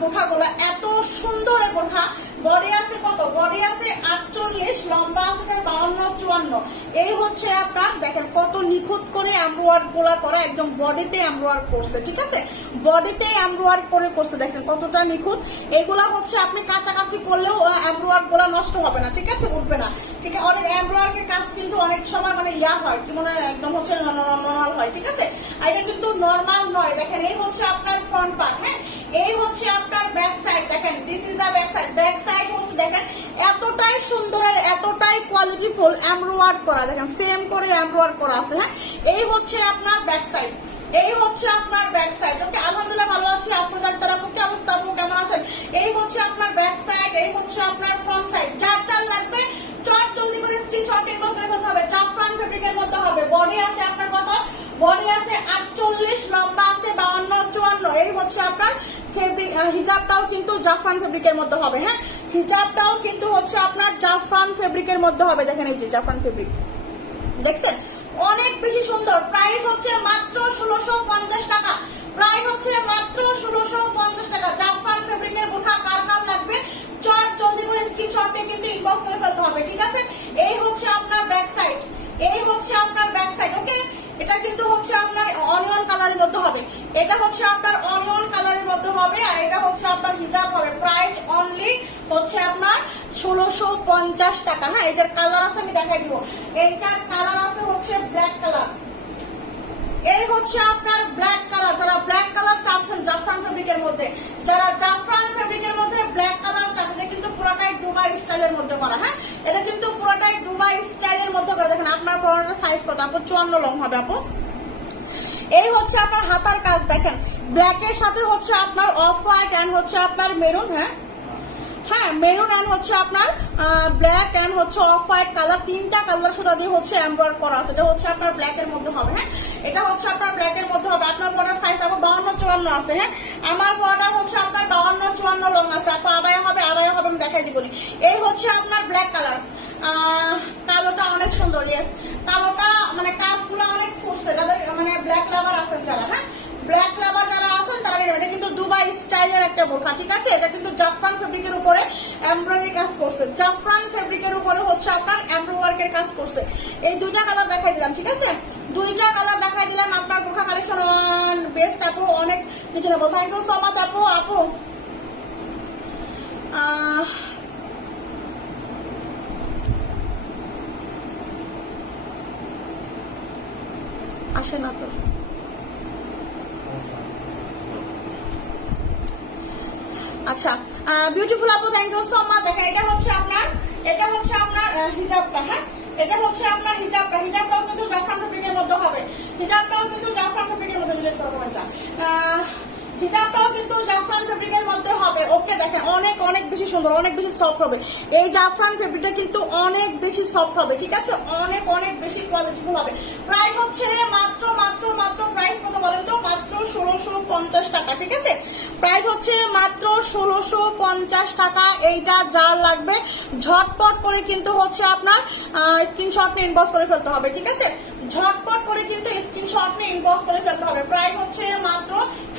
বোরখাগুলো, এত সুন্দর বোরখা। বডি আছে কত, বডি আছে 48, লম্বা আছে 52 54। এই হচ্ছে আপনার দেখেন কত নিখুঁত করে এমব্রোয়ার্ক গুলা করা, একদম বডিতে এমব্রোয়ার্ক করছে, ঠিক আছে? বডিতে এমব্রোয়ার্ক করে করছে, দেখেন কতটা নিখুঁত। এগুলা হচ্ছে আপনি কাছাকাছি করলেও এমব্রোয়ার্ক গুলা নষ্ট হবে না, ঠিক আছে, উঠবে না, ঠিক আছে? অনেক এমব্রোয়ার্কের কাজ কিন্তু অনেক সময় মানে ইয়া হয় কি মানে একদম হচ্ছে নর্মাল হয়, ঠিক আছে? আর এটা কিন্তু নর্মাল নয়। দেখেন এই হচ্ছে আপনার ফ্রন্ট পার্ট, হ্যাঁ এই হচ্ছে আপনার ব্যাক সাইড। দেখেন this is the back side. Back side হচ্ছে দেখেন এতটাই সুন্দর আর এতটাই কোয়ালিটিফুল এমব্রোয়ার্ক করা, দেখেন সেম করে এমব্রোয়ার্ক করা আছে। হ্যাঁ, এই হচ্ছে আপনার ব্যাক সাইড, এই হচ্ছে আপনার ব্যাক সাইড। ওকে, আলহামদুলিল্লাহ ভালো আছি। আপনাদের তারা কি অবস্থা, আপু কেমন আছেন? এই হচ্ছে আপনার ব্যাক সাইড, এই হচ্ছে আপনার ফ্রন্ট সাইড। যার যার লাগবে চট জলদি করে স্ক্রিনশট নিয়ে বসে করতে হবে। জাফরান ফেব্রিকের মধ্যে হবে। বডি আছে আপনার কত, বডি আছে 48, লম্বা আছে 52 54। এই হচ্ছে আপনার ফেব্রিক। হিজাবটাও কিন্তু জাফরান ফেব্রিকের মধ্যে হবে। হ্যাঁ, হিজাবটাও কিন্তু হচ্ছে আপনার জাফরান ফেব্রিকের মধ্যে হবে। দেখেন এই যে জাফরান ফেব্রিক, দেখছেন অনেক বেশি সুন্দর। প্রাইস হচ্ছে মাত্র 1650 টাকা। প্রাইস হচ্ছে মাত্র 1650 টাকা। জাফরান ফেব্রিকের বোরখা কার কার লাগবে চট জলদি করে স্ক্রিনশট নিয়ে কিন্তু ইনবক্স করে ফেলতে হবে, ঠিক আছে? এই হচ্ছে আপনার ব্যাক সাইড, এই হচ্ছে আপনার ব্যাক সাইড। ওকে, এটা কিন্তু হচ্ছে আপনার অনিয়ন কালারের মধ্যে হবে, এটা হচ্ছে আপনার অনিয়ন কালারের মধ্যে হবে, আর এটা হচ্ছে আপনার হিজাব হবে। প্রাইস অনলি হচ্ছে আপনার 1650 টাকা। হ্যাঁ, এটার কালার আছে আমি দেখাই দিব। এইটার কালার আছে হচ্ছে ব্ল্যাক কালার। এই হচ্ছে আপনার ব্ল্যাক কালার। যারা ব্ল্যাক কালার চাচ্ছেন জাফরান ফেব্রিকের মধ্যে, যারা জাফরান ফেব্রিকের মধ্যে ব্ল্যাক কালার চাচ্ছেন, এটা কিন্তু পুরোটাই দুবাই স্টাইলের মধ্যে করা। হ্যাঁ, এটা কিন্তু পুরোটাই দুবাই স্টাইলের মধ্যে করা। দেখেন আপনার বড়টার সাইজ কত আপু, 54 লং হবে আপু। এই হচ্ছে আপনার হাতার কাজ। দেখেন ব্ল্যাকের সাথে হচ্ছে আপনার অফ হোয়াইট এন্ড হচ্ছে আপনার মেরুন। হ্যাঁ হ্যাঁ, মেরুন এন্ড হচ্ছে আপনার ব্ল্যাক এন্ড হচ্ছে অফ হোয়াইট কালার, তিনটা কালার সুতা দিয়ে হচ্ছে এমব্রয়েড করা আছে। এটা হচ্ছে আপনার ব্ল্যাক এর মধ্যে হবে। হ্যাঁ, এটা হচ্ছে আপনার ব্ল্যাক এর মধ্যে হবে। আপনার বর্ডার সাইজ আবার 52 54 আছে। হ্যাঁ, আমার বর্ডার হচ্ছে আপনার 52 54 লং আছে। আপনার আবায়া হবে, আবায়া হবে আমি দেখাই দিব। এই হচ্ছে আপনার ব্ল্যাক কালার। কালোটা অনেক সুন্দর। ইয়েস, কালোটা মানে কাজগুলো অনেক ফুটছে। যাদের মানে ব্ল্যাক লাভার আছেন যারা, হ্যাঁ ব্ল্যাক লাভার যারা আছেন তারা এটা কিন্তু দুবাই স্টাইলের একটা বোরখা, ঠিক আছে? এটা কিন্তু জাফরান ফেব্রিকের উপরে এমব্রয়ডারি কাজ করছে। জাফরান ফেব্রিকের উপরে হচ্ছে আপনার এমব্রয়ডারির কাজ করছে। এই দুইটা কালার দেখাই দিলাম, ঠিক আছে? দুইটা কালার দেখাই দিলাম। আপনার বোরখা কালেকশন বেস্ট আপু, অনেক reasonable. Thank you so much আপু। আপু আসে না তো। আচ্ছা, বিউটিফুল আপু, থ্যাংক ইউ সো মাচ। দেখেন এটা হচ্ছে আপনার হিজাবটা। হ্যাঁ, এটা হচ্ছে আপনার হিজাবটা। হিজাবটাও কিন্তু জাফরান ফেব্রিকের মধ্যে হবে। হিজাবটাও কিন্তু জাফরান ফেব্রিকের মধ্যে উল্লেখ করবো। হিজাবটাও কিন্তু জাফরান ফেব্রিকের মধ্যে হবে। ওকে, দেখেন অনেক অনেক বেশি সুন্দর, অনেক বেশি সফট হবে। এই জাফরান ফেব্রিকটা কিন্তু অনেক বেশি সফট হবে, ঠিক আছে? অনেক অনেক বেশি কোয়ালিটিফুল হবে। প্রাইস হচ্ছে মাত্র মাত্র মাত্র প্রাইস কত বলেন তো? মাত্র 1650 টাকা, ঠিক আছে? প্রাইস হচ্ছে মাত্র 1650 টাকা। এইটা যার লাগবে ঝটপট করে কিন্তু হচ্ছে আপনার স্ক্রিনশট নিয়ে ইনবক্স করে ফেলতে হবে, ঠিক আছে? ঝটপট করে কিন্তু স্ক্রিনশট নিয়ে ইনবক্স করে ফেলতে হবে। প্রাইস হচ্ছে মাত্র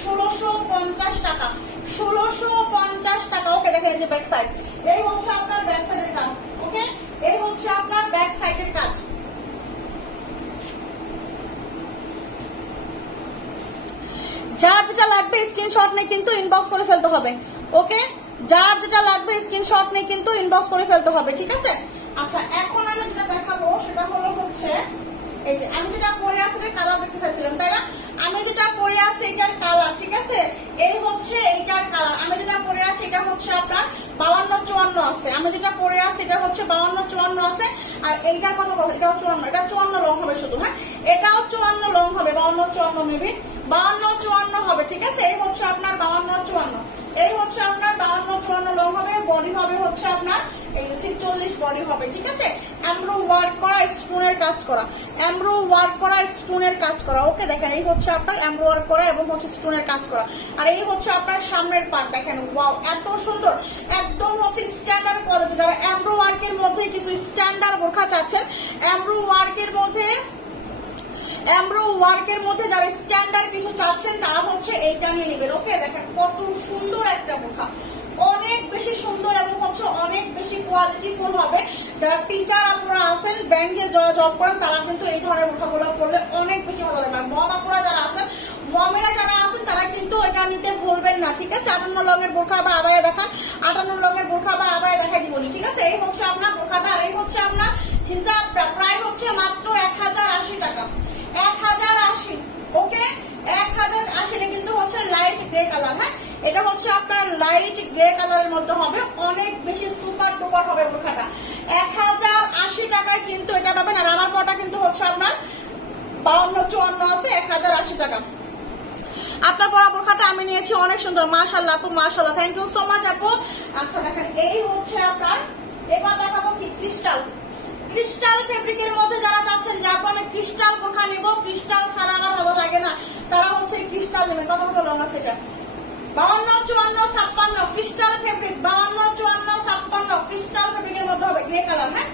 1650 টাকা। 1650 টাকা। ওকে, দেখেন এই যে ব্যাক সাইড। এই হচ্ছে আপনার ব্যাক সাইডের কাজ। ওকে, এই হচ্ছে আপনার ব্যাক সাইডের কাজ। যার যেটা লাগবে স্ক্রিনশট নিয়ে কিন্তু ইনবক্স করে ফেলতে হবে। ওকে, যার যেটা লাগবে স্ক্রিনশট নিয়ে কিন্তু ইনবক্স করে ফেলতে হবে, ঠিক আছে? আচ্ছা, এখন আমি যেটা দেখাবো সেটা হলো হচ্ছে এই যে আমি যেটা পরে আছি এটার কালার দেখতে চাইছিলাম, তাই না? আমি যেটা পরে আছি এটার কালার, ঠিক আছে? এই হচ্ছে এইটার কালার। আমি যেটা পরে আছি এটা হচ্ছে আপনার 52-54 আছে। আমি যেটা পরে আছি এটা হচ্ছে 52-54 আছে। আর এইটার কত? এটাও 54, এটা 54 লং হবে শুধু। হ্যাঁ, এটাও 54 লং হবে, 52-54 মেবি 52-54 হবে। ঠিক আছে, এই হচ্ছে আপনার 52-54, এই হচ্ছে আপনার 52-54 লং হবে। বডি হবে হচ্ছে আপনার এই 46 বডি হবে। ঠিক আছে, এমব্রো ওয়ার্ক করা, স্টোনের কাজ করা, এমব্রো ওয়ার্ক করা, স্টোনের কাজ করা। ওকে, দেখেন এই হচ্ছে আপনার এমব্রো ওয়ার্ক করা এবং হচ্ছে স্টোনের কাজ করা। আর এই হচ্ছে আপনার সামনের পার্ট, দেখেন ওয়াও এত সুন্দর, একদম হচ্ছে স্ট্যান্ডার্ড কোয়ালিটি। যারা এমব্রো ওয়ার্কের মধ্যে কিছু স্ট্যান্ডার্ড বোরখা চাচ্ছেন, এমব্রো ওয়ার্কের মধ্যে যারা স্ট্যান্ডার্ড কিছু চাচ্ছেন তারা হচ্ছে এইটা নিয়ে নেবেন। ওকে, দেখেন কত সুন্দর একটা বোরখা, অনেক বেশি সুন্দর এবং হচ্ছে অনেক বেশি কোয়ালিটিফুল হবে। যারা টিচার আপনারা আছেন, ব্যাংকে যারা জব করেন, তারা কিন্তু এই ধরনের বোরখাগুলো পরলে অনেক বেশি ভালো লাগবে। মম আপুরা যারা আছেন, মমেরা যারা আছেন, তারা কিন্তু এটা নিতে ভুলবেন না। ঠিক আছে, 58 লঙের বোরখা বা আবায়া দেখান, 58 লঙের বোরখা বা আবায়া দেখাই দিবনি। ঠিক আছে, এই হচ্ছে আপনার বোরখাটা। আর এই হচ্ছে আপনার হিজাবটা, প্রায় হচ্ছে মাত্র 1080 টাকা, 1080। ওকে, 1080 কিন্তু হচ্ছে লাইট গ্রে কালার। হ্যাঁ, এটা হচ্ছে আপনার লাইট গ্রে কালারের মধ্যে হবে, অনেক বেশি সুপার ডুপার হবে বোরখাটা। 1080 টাকায় কিন্তু এটা পাবেন। আর আমার পরটা কিন্তু হচ্ছে আপনার 52-54 আছে, 1080 টাকা। আপনার পরা বোরখাটা আমি নিয়েছি, অনেক সুন্দর, মাশাআল্লাহ আপু, মাশাআল্লাহ, থ্যাংক ইউ সো মাচ আপু। আচ্ছা দেখেন, এই হচ্ছে আপনার, এবার দেখাবো কি ক্রিস্টাল, ক্রিস্টাল ফেব্রিকের মধ্যে যারা চাচ্ছেন যে আপু আমি ক্রিস্টাল বোরখা নিব, ক্রিস্টাল ছাড়া আমার ভালো লাগে না, তারা হচ্ছে ক্রিস্টাল নেবেন। কত কত লং আছে এটা? 52-54-56 ক্রিস্টাল ফেব্রিক, 52-54-56 ক্রিস্টাল ফেব্রিকের মধ্যে হবে, গ্রে কালার। হ্যাঁ,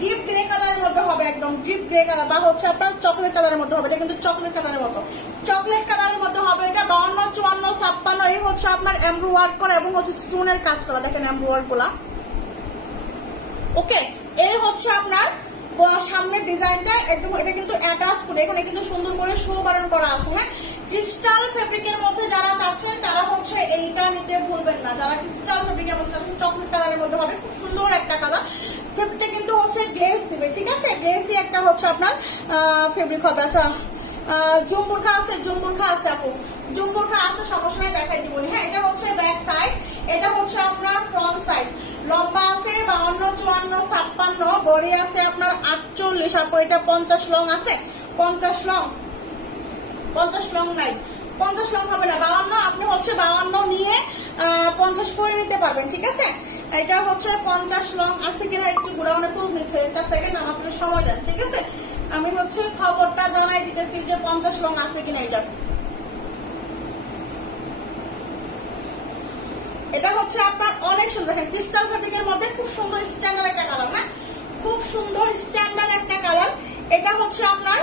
ডিপ গ্রে কালারের মধ্যে হবে, একদম ডিপ গ্রে কালার বা হচ্ছে আপনার চকলেট কালারের মধ্যে হবে। এটা কিন্তু চকলেট কালারের মতো, চকলেট কালারের মধ্যে হবে এটা। 52-54-56 এই হচ্ছে আপনার এমব্রো ওয়ার্ক করা এবং হচ্ছে স্টোনের কাজ করা। দেখেন এমব্রো ওয়ার্ক গুলা। ওকে, এই হচ্ছে আপনার সামনের ডিজাইনটা, একদম এটা কিন্তু অ্যাটাচ করে, এখানে কিন্তু সুন্দর করে শো বারণ করা আছে। হ্যাঁ, ক্রিস্টাল ফেব্রিকের মধ্যে যারা চাচ্ছেন তারা হচ্ছে এইটা নিতে ভুলবেন না। যারা ক্রিস্টাল ফেব্রিকের মধ্যে চাচ্ছেন, চকলেট কালারের মধ্যে হবে, খুব সুন্দর একটা কালার। ফেব্রিকটা কিন্তু হচ্ছে গ্লেজ দিবে। ঠিক আছে, গ্লেজই একটা হচ্ছে আপনার ফেব্রিক হবে। আচ্ছা, জুম বোরখা আছে, জুম বোরখা আছে আপু, জুম বোরখা আছে, সমস্যা নেই, দেখাই দিব। হ্যাঁ, এটা হচ্ছে ব্যাক সাইড, এটা হচ্ছে আপনার ফ্রন্ট সাইড। লম্বা আছে 52-54-56, বডি আছে আপনার 48 আপু। এটা 50 লং আছে, 50 লং, 50 লং নাই, 50 লং হবে না, 52। আপনি হচ্ছে 52 নিয়ে 50 করে নিতে পারবেন। ঠিক আছে, এটা হচ্ছে 50 লং আছে কিনা একটু গোডাউনে খোঁজ নিচ্ছে, একটা সেকেন্ড আমাদের সময় দেন। ঠিক আছে, আমি হচ্ছে খবরটা জানাই দিতেছি যে 50 লং আছে কিনা এটা। এটা হচ্ছে আপনার অনেক সুন্দর, দেখেন ক্রিস্টাল ফেব্রিকের মধ্যে খুব সুন্দর স্ট্যান্ডার্ড একটা কালার। হ্যাঁ, খুব সুন্দর স্ট্যান্ডার্ড একটা কালার। এটা হচ্ছে আপনার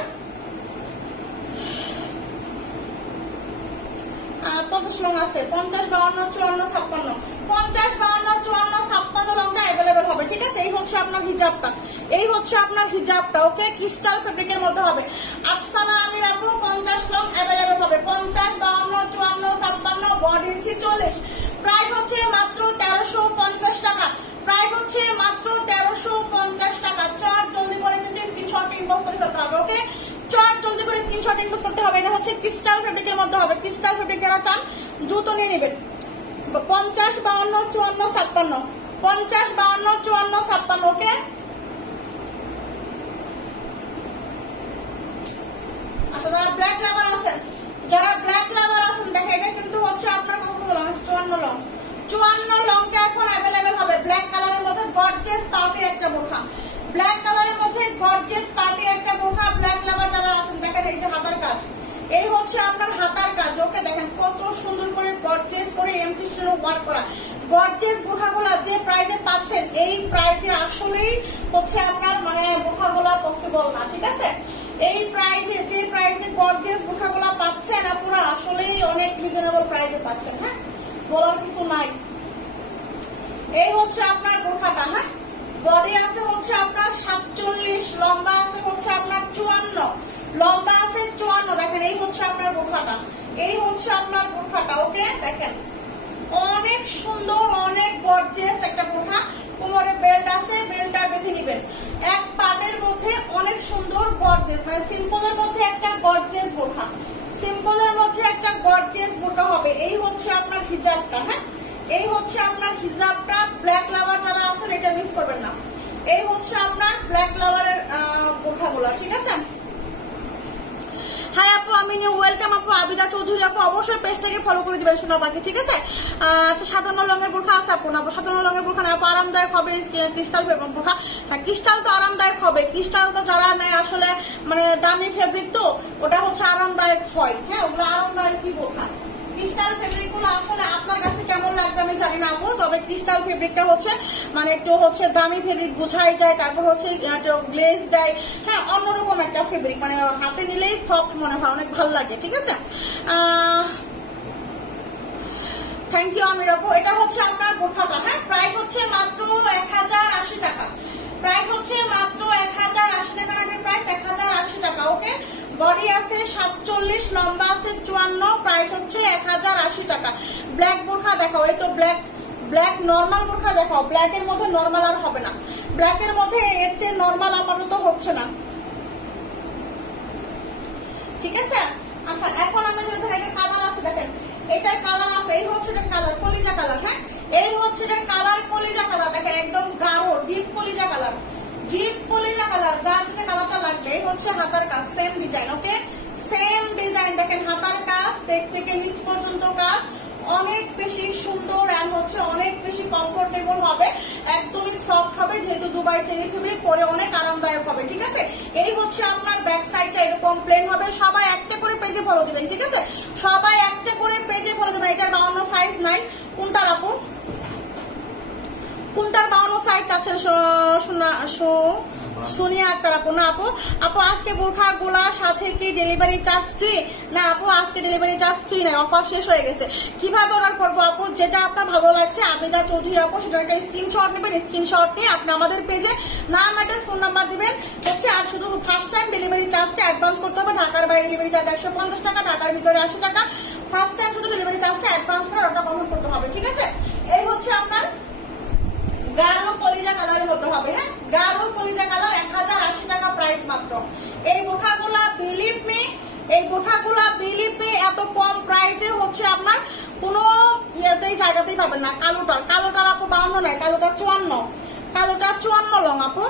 50 লং আছে, 50-52-54-56, 50-52-54-56 লংটা অ্যাভেলেবেল হবে। ঠিক আছে, এই হচ্ছে আপনার হিজাবটা, এই হচ্ছে আপনার হিজাবটা। ওকে, ক্রিস্টাল ফেব্রিকের মধ্যে হবে। আফসানা আমির আপু 50 লং অ্যাভেলেবেল হবে, 50-52-54-56, বডি 46, প্রাইস হচ্ছে মাত্র 1350 টাকা, প্রাইস হচ্ছে মাত্র 1350 টাকা। চট জলদি করে কিন্তু স্ক্রিনশট ইনবক্স করে ফেলতে হবে। ওকে, চট জলদি করে স্ক্রিনশট ইনবক্স করতে হবে। এটা হচ্ছে ক্রিস্টাল ফেব্রিকের মধ্যে হবে, ক্রিস্টাল ফেব্রিক যারা চান দ্রুত নিয়ে নেবেন। 50-52-54-56, 50-52-54-56। ওকে, আচ্ছা, যারা ব্ল্যাক লাভার আছেন, যারা ব্ল্যাক লাভার আছেন, দেখেন এটা কিন্তু হচ্ছে আপনার কত লং? 54 লং, 54 লংটা এখন অ্যাভেলেবেল হবে। ব্ল্যাক কালারের মধ্যে গর্জিয়াস পার্টি একটা বোরখা, ব্ল্যাক কালারের মধ্যে গর্জিয়াস পার্টি একটা বোরখা। ব্ল্যাক লাভার যারা আছেন, দেখেন এই যে হাতার কাজ, এই হচ্ছে আপনার হাতার কাজ। ওকে, দেখেন কত সুন্দর করে গর্জিয়াস করে এমসি স্টোন ওয়ার্ক করা গর্জিয়াস বোরখাগুলা যে প্রাইসে পাচ্ছেন, এই প্রাইসে আসলেই হচ্ছে আপনার মানে বোরখাগুলা পসিবল না। ঠিক আছে, এই প্রাইসে যে প্রাইসে গর্জিয়াস বোরখাগুলা পাচ্ছেন আপনারা আসলেই অনেক রিজনেবল প্রাইসে পাচ্ছেন। হ্যাঁ, বলার কিছু নাই। এই হচ্ছে আপনার বোরখাটা। হ্যাঁ, বডি আছে হচ্ছে আপনার 47, লম্বা আছে হচ্ছে আপনার 54, লম্বা আছে 54। দেখেন এই হচ্ছে আপনার বোরখাটা, এই হচ্ছে আপনার বোরখাটা। ওকে, দেখেন অনেক সুন্দর, অনেক গর্জিয়াস একটা বোরখা। কোমরে বেল্ট আছে, বেল্টটা বেঁধে নিবেন। এক পার্টের মধ্যে অনেক সুন্দর গর্জিয়াস, মানে সিম্পলের মধ্যে একটা গর্জিয়াস বোরখা, সিম্পলের মধ্যে একটা গর্জিয়াস বোরকা হবে। এই হচ্ছে আপনার হিজাবটা, হ্যাঁ এই হচ্ছে আপনার হিজাবটা। ব্ল্যাক লাভার যারা আছেন এটা মিস করবেন না। এই হচ্ছে আপনার ব্ল্যাক লাভারের বোরকাগুলো, ঠিক আছে। হ্যাঁ আপু আমি নিউ ওয়েলকাম আপু আবিদা চৌধুরী আপু, অবশ্যই পেজটাকে ফলো করে দিবেন সোনা পাখি, ঠিক আছে। আচ্ছা 57 লঙের বোরখা আছে আপু না? 57 লঙের বোরখা না আপু, আরামদায়ক হবে ক্রিস্টাল বোরখা। হ্যাঁ ক্রিস্টাল তো আরামদায়ক হবে, ক্রিস্টাল তো যারা নেয় আসলে মানে দামি ফেব্রিক তো ওটা হচ্ছে আরামদায়ক হয়, হ্যাঁ ওগুলো আরামদায়ক কি বোরখা। ক্রিস্টাল ফেব্রিক গুলো আসলে আপনার কাছে কেমন লাগবে আমি জানি না আপু, তবে ক্রিস্টাল ফেব্রিকটা হচ্ছে মানে একটু হচ্ছে দামি ফেব্রিক বোঝাই যায়, তারপর হচ্ছে গ্লেজ দেয়, হ্যাঁ অন্যরকম একটা ফেব্রিক, মানে হাতে নিলেই সফট মনে হয়, অনেক ভালো লাগে, ঠিক আছে। থ্যাংক ইউ আমির আপু। এটা হচ্ছে আপনার বোরখাটা, হ্যাঁ প্রাইস হচ্ছে মাত্র 1080 টাকা, প্রাইস হচ্ছে মাত্র 1080 টাকা, প্রাইস 1080 টাকা। ওকে বডি আছে 47, লম্বা আছে 54, প্রাইস হচ্ছে 1080 টাকা। ব্ল্যাক বোরখা দেখাও, এই তো ব্ল্যাক নর্মাল বোরখা দেখাও। ব্ল্যাকের মধ্যে নর্মাল আর হবে না, ব্ল্যাকের মধ্যে এর চেয়ে নর্মাল আপাতত হচ্ছে না, ঠিক আছে। আচ্ছা এখন আমি যদি এটা কালার আছে দেখেন, এটার কালার আছে, এই হচ্ছে এটা কালার কলিজা কালার, হ্যাঁ এই হচ্ছে এটা কালার কলিজা কালার, দেখেন একদম গাঢ় ডিপ কলিজা কালার, ডিপ কলিজা কালার, যার যেটা কালারটা লাগবে। এই হচ্ছে হাতার কাজ, সেম ডিজাইন, ওকে সেম ডিজাইন, দেখেন হাতার কাজ থেকে নিচ পর্যন্ত কাজ অনেক বেশি সুন্দর এন্ড হচ্ছে অনেক বেশি কমফোর্টেবল হবে, একদমই সফট হবে, যেহেতু দুবাই চেরি ফেব্রিক পরে অনেক আরামদায়ক হবে, ঠিক আছে। এই হচ্ছে আপনার ব্যাক সাইডটা এরকম প্লেন হবে। সবাই একটা করে পেজে ফলো দিবেন, ঠিক আছে, সবাই একটা করে পেজে ফলো দিবেন। এটার 52 সাইজ নাই, কোনটার আপু কোনটার 52 সাইজ আছে? সোনিয়া আক্তার আপু না আপু, আপু আজকে বোরখা গুলার সাথে কি ডেলিভারি চার্জ ফ্রি? না আপু আজকে ডেলিভারি চার্জ ফ্রি নাই, অফার শেষ হয়ে গেছে। কিভাবে অর্ডার করবো আপু? যেটা আপনার ভালো লাগছে আবিদা চৌধুরী আপু সেটা একটা স্ক্রিনশট নেবেন, স্ক্রিনশট নিয়ে আপনি আমাদের পেজে নাম অ্যাড্রেস ফোন নাম্বার দিবেন হচ্ছে। আর শুধু ফার্স্ট টাইম ডেলিভারি চার্জটা অ্যাডভান্স করতে হবে, ঢাকার বাইরে ডেলিভারি চার্জ 150 টাকা, ঢাকার ভিতরে 80 টাকা। ফার্স্ট টাইম শুধু ডেলিভারি চার্জটা অ্যাডভান্স করে অর্ডার কনফার্ম করতে হবে, ঠিক আছে। এই হচ্ছে আপনার গাঢ় কলিজা কালারের মধ্যে হবে, হ্যাঁ গাঢ় কলিজা কালার, 1080 টাকা প্রাইস মাত্র। এই বোরখাগুলা বিলিভ মি, এই বোরখাগুলা বিলিভ মি এত কম প্রাইসে হচ্ছে আপনার কোনো ইয়েতেই জায়গাতেই পাবেন না। কালোটার আপু 52 নাই, কালোটা 54 লং আপু,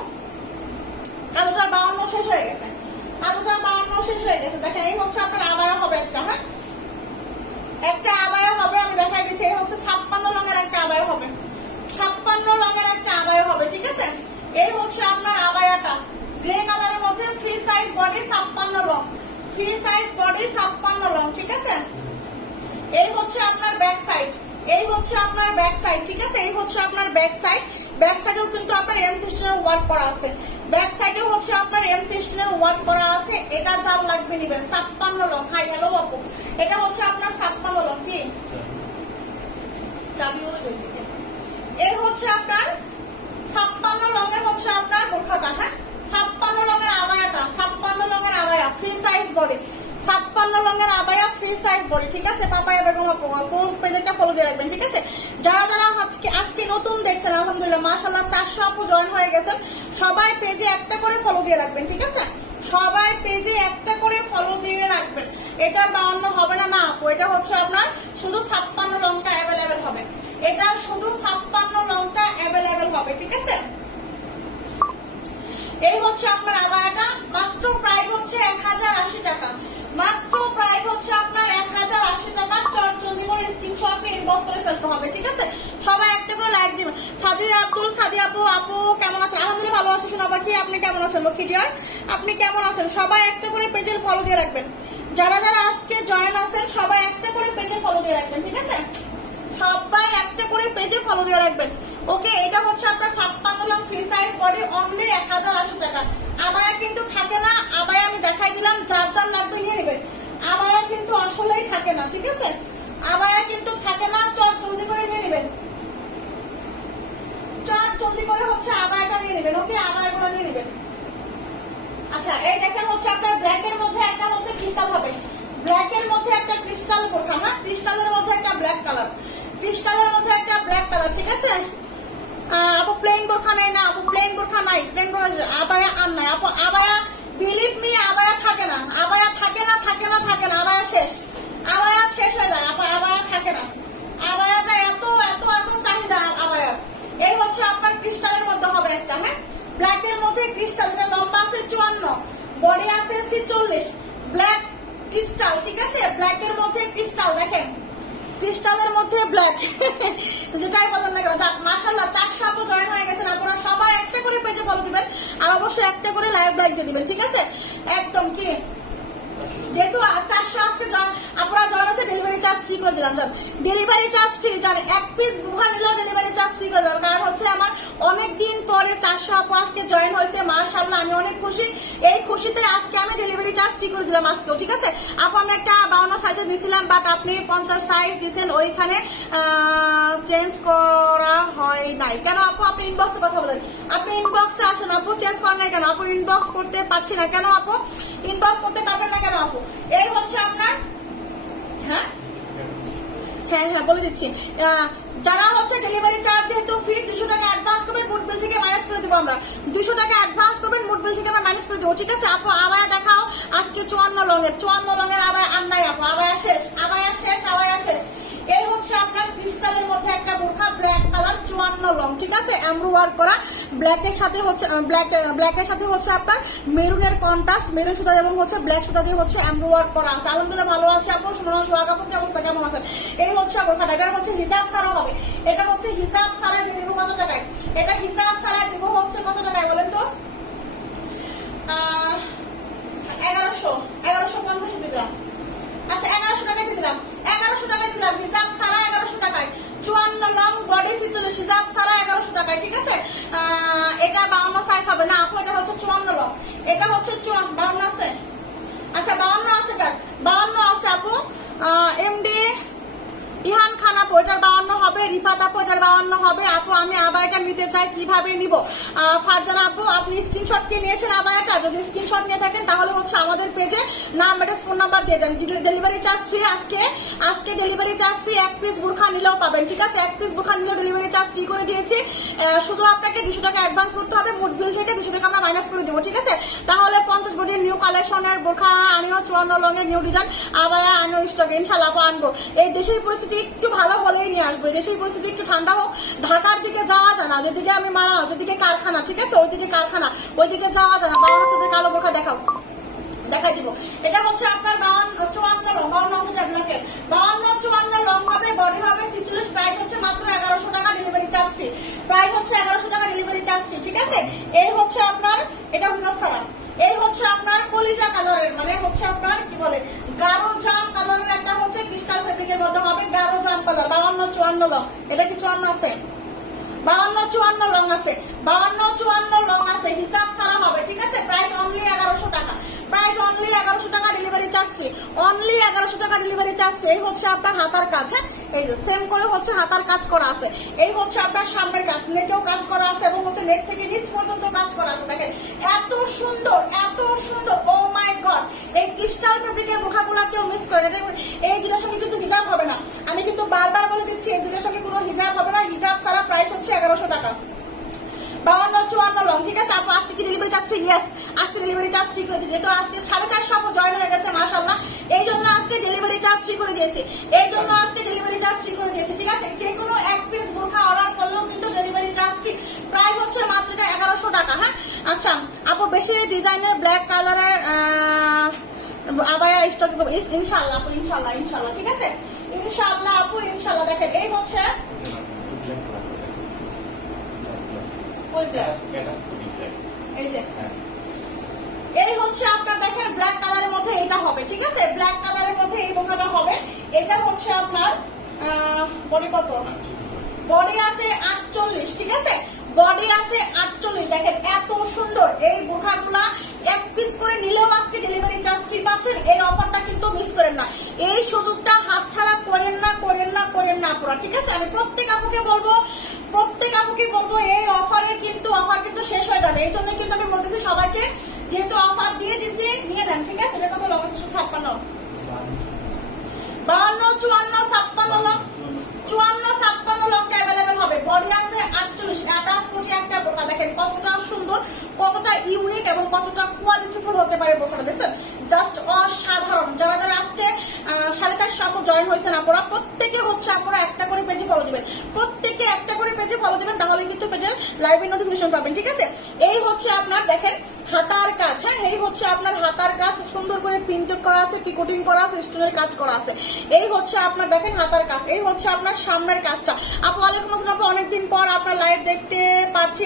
কালোটার 52 শেষ হয়ে গেছে, কালোটার 52 শেষ হয়ে গেছে। দেখেন এই হচ্ছে আপনার আবায়া হবে একটা, হ্যাঁ একটা আবায়া হবে, আমি দেখাই দিচ্ছি। এই হচ্ছে 56 লঙের একটা আবায়া হবে, 56 লঙের একটা আবায়া হবে, ঠিক আছে। এই হচ্ছে আপনার আবায়াটা গ্রে কালারের মধ্যে, free size body 56 long, free size body 56 long, ঠিক আছে। এই হচ্ছে আপনার ব্যাক সাইড, এই হচ্ছে আপনার ব্যাক সাইড, ঠিক আছে। এই হচ্ছে আপনার ব্যাক সাইড, ব্যাক সাইডেও কিন্তু আপনার এম সিস্টেমের ওয়ার্ক করা আছে, ব্যাক সাইডেও হচ্ছে আপনার এম সিস্টেমের ওয়ার্ক করা আছে। এটা যার লাগবে নিবেন, 56 লং। হাই হ্যালো আপু, এটা হচ্ছে আপনার 56 লং, কি চাবি এই হচ্ছে আপনার 56 লঙের হচ্ছে আপনার বোরখাটা, হ্যাঁ 56 লঙের আবায়াটা, 56 লঙের আবায়া ফ্রি সাইজ বডি, 56 লঙের আবায়া ফ্রি সাইজ বডি, ঠিক আছে। পাপায়া বেগম আপু পেজটা ফলো দিয়ে রাখবেন, ঠিক আছে। যারা যারা আজকে নতুন দেখছেন আলহামদুলিল্লাহ মাশাআল্লাহ 400 আপু জয়েন হয়ে গেছেন, সবাই পেজে একটা করে ফলো দিয়ে রাখবেন, ঠিক আছে। সবাই পেজে একটা করে ফলো দিয়ে রাখবেন। এটা 52 হবে না, না আপু এটা হচ্ছে আপনার শুধু 56 লংটা অ্যাভেলেবেল হবে, এটা শুধু 56 লংটা অ্যাভেলেবেল হবে, ঠিক আছে। এই হচ্ছে আপনার আবায়াটা, মাত্র প্রাইস হচ্ছে 1080 টাকা, মাত্র প্রাইস হচ্ছে আপনার 1080 টাকা। জলদি করে স্ক্রিনশট নিয়ে ইনবক্স করে ফেলতে হবে, ঠিক আছে। সবাই একটা করে লাইক দিবেন। সাদিয়া আব্দুল, সাদিয়া আপু, আপু কেমন আছেন? আলহামদুলিল্লাহ ভালো আছি সোনা পাখি, আপনি কেমন আছেন? লক্ষ্মী ডিয়ার আপনি কেমন আছেন? সবাই একটা করে পেজের ফলো দিয়ে রাখবেন। যারা যারা আজকে জয়েন আছেন সবাই একটা করে পেজে ফলো দিয়ে রাখবেন, ঠিক আছে। সবাই একটা করে পেজে ফলো দিয়ে রাখবেন, ওকে। এটা হচ্ছে আপনার 56 long free size body, only 1080 টাকা। আবায়া কিন্তু থাকে না, আবায়া আমি দেখাই দিলাম, যার যার লাগবে নিয়ে নেবেন। আবায়া কিন্তু আসলেই থাকে না, ঠিক আছে, আবায়া কিন্তু থাকে না। চট জলদি করে নিয়ে নেবেন, চট জলদি করে হচ্ছে আবায়াটা নিয়ে নেবেন, ওকে আবায়াগুলো নিয়ে নেবেন। আচ্ছা এই দেখেন হচ্ছে আপনার ব্ল্যাকের মধ্যে একটা হচ্ছে ক্রিস্টাল হবে, ব্ল্যাকের মধ্যে একটা ক্রিস্টাল বোরখা, হ্যাঁ ক্রিস্টালের মধ্যে একটা ব্ল্যাক কালার, ক্রিস্টালের মধ্যে একটা ব্ল্যাক কালার, ঠিক আছে। আপু প্লেন বোরখা নাই, না আপু প্লেন বোরখা নাই, প্লেন বোরখা আবায়া আর নাই আপু। আবায়া বিলিভ মি আবায়া থাকে না, আবায়া থাকে না, থাকে না, থাকে না, আবায়া শেষ, আবায়া শেষ বডি আছে 46, ব্ল্যাক ক্রিস্টাল, ঠিক আছে, ব্ল্যাকের মধ্যে ক্রিস্টাল, দেখেন ক্রিস্টালের মধ্যে ব্ল্যাক যেটাই বলেন না কেন। মাশাআল্লাহ 400 আপু জয়েন হয়ে গেছেন। আপনারা সবাই একটা করে পেজে ফলো দিবেন আর অবশ্যই একটা করে লাইভ দিয়ে দিবেন, ঠিক আছে। একদম কি যেহেতু 400 আজকে আপনারা জয়েন হচ্ছে, ডেলিভারি চার্জ ফ্রি করে দিলাম। জান ডেলিভারি চার্জ ফ্রি, জান এক পিস বুহা নিলেও ডেলিভারি চার্জ ফ্রি করে দিলাম। কারণ হচ্ছে আমার অনেকদিন পরে 400 আপু আজকে জয়েন হয়েছে, মাশাআল্লাহ আমি অনেক খুশি। এই খুশিতে আজকে আমি ডেলিভারি চার্জ ফ্রি করে দিলাম আজকেও, ঠিক আছে। আপু আমি একটা 52 সাইজে দিয়েছিলাম, বাট আপনি 50 সাইজ দিয়েছেন, ওইখানে চেঞ্জ করা হয় নাই কেন আপু? আপনি ইনবক্সে কথা বলেন, আপনি ইনবক্সে আসেন আপু। চেঞ্জ করেন নাই কেন আপু? ইনবক্স করতে পারছি না কেন আপু? ইনবক্স করতে পারবেন না কেন আপু? এই হচ্ছে আপনার, হ্যাঁ হ্যাঁ হ্যাঁ বলে দিচ্ছি। যারা হচ্ছে ডেলিভারি চার্জ যেহেতু ফ্রি, 200 টাকা অ্যাডভান্স করবেন, মুড বিল থেকে মাইনাস করে দেবো আমরা। 200 টাকা অ্যাডভান্স করবেন, মুড বিল থেকে আমরা মাইনাস করে দেবো, ঠিক আছে আপু। আবায়া দেখাও আজকে 54 লঙের আবায়া আর নাই আপু, আবায়া শেষ, আবায়া শেষ, আবায়া শেষ। এই হচ্ছে আপনার ক্রিস্টালের মধ্যে একটা বোরখা, ব্ল্যাক কালার, 54 লং, ঠিক আছে, এমব্রো ওয়ার্ক করা, ব্ল্যাকের সাথে হচ্ছে ব্ল্যাকের সাথে হচ্ছে আপনার মেরুনের কন্ট্রাস্ট, মেরুন সুতা এবং হচ্ছে ব্ল্যাক সুতা দিয়ে হচ্ছে এমব্রো ওয়ার্ক করা আছে। আলহামদুলিল্লাহ ভালো আছে আপু। সোহাগ আপু কি অবস্থা, কেমন আছে? এই হচ্ছে বোরখাটা, এটা হচ্ছে হিজাব ছাড়া হবে, এটা হচ্ছে হিজাব ছাড়া দিব কত টাকায়? এটা হিজাব ছাড়া দিব হচ্ছে কত টাকায় বলেন তো? 1150 দিলাম। আচ্ছা 1100 টাকায় দিলাম, 1100 টাকায় দিলাম, হিজাব ছাড়া 1100 টাকায়। 54 লং বডি 46, হিজাব ছাড়া 1100 টাকায়, ঠিক আছে। এটা 52 সাইজ হবে না আপু, এটা হচ্ছে 54 লং, এটা হচ্ছে 52 আছে। আচ্ছা 52 আছে, কার 52 আছে আপু। এমডি ইহান খান আপু এটার 52 হবে, রিফাত আপু এটার 52 হবে। আপু আমি আবায়াটা নিতে চাই, কিভাবে নিব? ফারজানা আপু আপনি স্ক্রিনশট কে নিয়েছেন আবায়াটা? যদি স্ক্রিনশট নিয়ে থাকেন তাহলে হচ্ছে আমাদের পেজে নাম, অ্যাড্রেস, ফোন নাম্বার দিয়ে দেন। ডেলিভারি চার্জ ফ্রি, আজকে ডেলিভারি চার্জ ফ্রি। এক পিস বোরখা নিলেও পাবেন, ঠিক আছে, এক পিস বোরখা নিলেও ডেলিভারি চার্জ ফ্রি করে দিয়েছি। শুধু আপনাকে 200 টাকা অ্যাডভান্স করতে হবে, মুড বিল থেকে 200 টাকা আমরা মাইনাস করে দেবো, ঠিক আছে। তাহলে 50 বডির নিউ কালেকশনের বোরখা আনিও, 54 লঙের নিউ ডিজাইন আবায়া আনিও স্টকে, ইনশাআল্লাহ আপু আনবো। এই দেশের পরিস্থিতি একটু ভালো হলেই নিয়ে আসবো, দেশের পরিস্থিতি একটু ঠান্ডা হোক। ঢাকার দিকে যাওয়া যায় না, যেদিকে আমি যেদিকে কারখানা, ঠিক আছে, ওইদিকে কারখানা, ওইদিকে যাওয়া যায় না। 52 সাইজের কালো বোরখা দেখাই দিব। এটা হচ্ছে আপনার 54 লং, 52 আছে ব্ল্যাকের, 52-54 লং হবে, বডি হবে 46, প্রাইস হচ্ছে মাত্র 1100 টাকা, ডেলিভারি চার্জ ফ্রি। প্রাইস হচ্ছে 1100 টাকা, ডেলিভারি চার্জ ফ্রি, ঠিক আছে। এই হচ্ছে আপনার, এটা হিজাব ছাড়া। এই হচ্ছে আপনার কলিজা কালারের, মানে হচ্ছে আপনার কি বলে গাঢ় জাম কালারের একটা হচ্ছে ক্রিস্টাল ফেব্রিকের মধ্যে হবে, গাঢ় জাম কালার, 52-54 লং। এটা কি 54 আছে? 52-54 লং আছে, 52-54 লং আছে, হিসাব ছাড়া হবে, ঠিক আছে। প্রাইস অনলি 1100 টাকা, প্রাইস অনলি 1100 টাকা, ডেলিভারি চার্জ ফ্রি, অনলি 1100 টাকা, ডেলিভারি চার্জ ফ্রি। এই হচ্ছে আপনার হাতার কাজ, হ্যাঁ এই যে সেম করে হচ্ছে হাতার কাজ করা আছে। এই হচ্ছে আপনার সামনের কাজ, নেকেও কাজ করা আছে এবং হচ্ছে নেক থেকে নিচ পর্যন্ত কাজ করা আছে। দেখেন এত সুন্দর, এত সুন্দর, ও মাই গড। এই ক্রিস্টাল ফেব্রিকের বোরখাগুলা কেউ মিস করে না। এই দুটার সঙ্গে কিন্তু হিজাব হবে না, আমি কিন্তু বারবার বলে দিচ্ছি, এই দুটার সঙ্গে কোনো হিজাব হবে না। হিজাব ছাড়া প্রাইস হচ্ছে 1100 টাকা, 52-54 লং, ঠিক আছে আপু। আজকে কি ডেলিভারি চার্জ ফ্রি? ইয়েস, আজকে ডেলিভারি চার্জ ফ্রি করেছি, যেহেতু আজকে 450 আপু জয়েন হয়ে গেছে, মাশাআল্লাহ, এই জন্য আজকে ডেলিভারি চার্জ ফ্রি করে দিয়েছি, এই জন্য আজকে ডেলিভারি চার্জ ফ্রি করে দিয়েছি, ঠিক আছে। যে কোনো এক পিস বোরখা অর্ডার করলেও কিন্তু ডেলিভারি চার্জ ফ্রি। প্রাইস হচ্ছে মাত্র 1100 টাকা, হ্যাঁ। আচ্ছা আপু বেশি ডিজাইনের ব্ল্যাক কালারের আবায়া স্টক ইনশাআল্লাহ আপু, ইনশাআল্লাহ, ইনশাআল্লাহ, ঠিক আছে, ইনশাআল্লাহ আপু, ইনশাআল্লাহ। দেখেন এই হচ্ছে এই হচ্ছে আপনার দেখেন ব্ল্যাক কালারের মধ্যে এটা হবে, ঠিক আছে, ব্ল্যাক কালারের মধ্যে এই বোরখাটা হবে। এটা হচ্ছে আপনার বডি কত? বডি আছে 48, ঠিক আছে, বডি আছে 48। দেখেন এত সুন্দর এই বোরখাগুলা এক পিস করে নিলেও আজকে ডেলিভারি চার্জ ফ্রি পাচ্ছেন। এই অফারটা কিন্তু মিস করেন না, এই সুযোগটা হাতছাড়া করেন না, করেন না, করেন না পুরো, ঠিক আছে। আমি প্রত্যেক আপুকে বলবো, এই অফারে কিন্তু অফার কিন্তু শেষ হয়ে যাবে। এই জন্য কিন্তু আমি বলতেছি সবাইকে, যেহেতু অফার দিয়ে দিচ্ছি নিয়ে নেন, ঠিক আছে। এটা কত লং আছে? 56, 52-54-56 লং, 54-56 লংটা অ্যাভেলেবেল হবে। বডি আছে 48, অ্যাটাচ কোটি একটা বোরখা। দেখেন কতটা সুন্দর, কতটা ইউনিক এবং কতটা কোয়ালিটিফুল হতে পারে বোরখাটা, দেখছেন, জাস্ট অসাধারণ। যারা যারা আজকে 450 আপু জয়েন হয়েছেন আপনারা প্রত্যেকে হচ্ছে আপনারা একটা করে পেজে ফলো দিবেন, প্রত্যেকে একটা করে পেজে ফলো দিবেন, তাহলে কিন্তু পেজে লাইভের নোটিফিকেশন পাবেন, ঠিক আছে। এই হচ্ছে আপনার দেখেন হাতার কাজ। হ্যাঁ, এই হচ্ছে আপনার হাতার কাজ, সুন্দর করে প্রিন্টেড করা আছে, পিকোটিং করা আছে, স্টোনের কাজ করা আছে। এই হচ্ছে আপনার দেখেন হাতার কাজ। এই হচ্ছে আপনার সামনের কাজটা। আপু ওয়ালাইকুম আসসালাম। আপু অনেকদিন পর আপনার লাইভ দেখতে পাচ্ছি,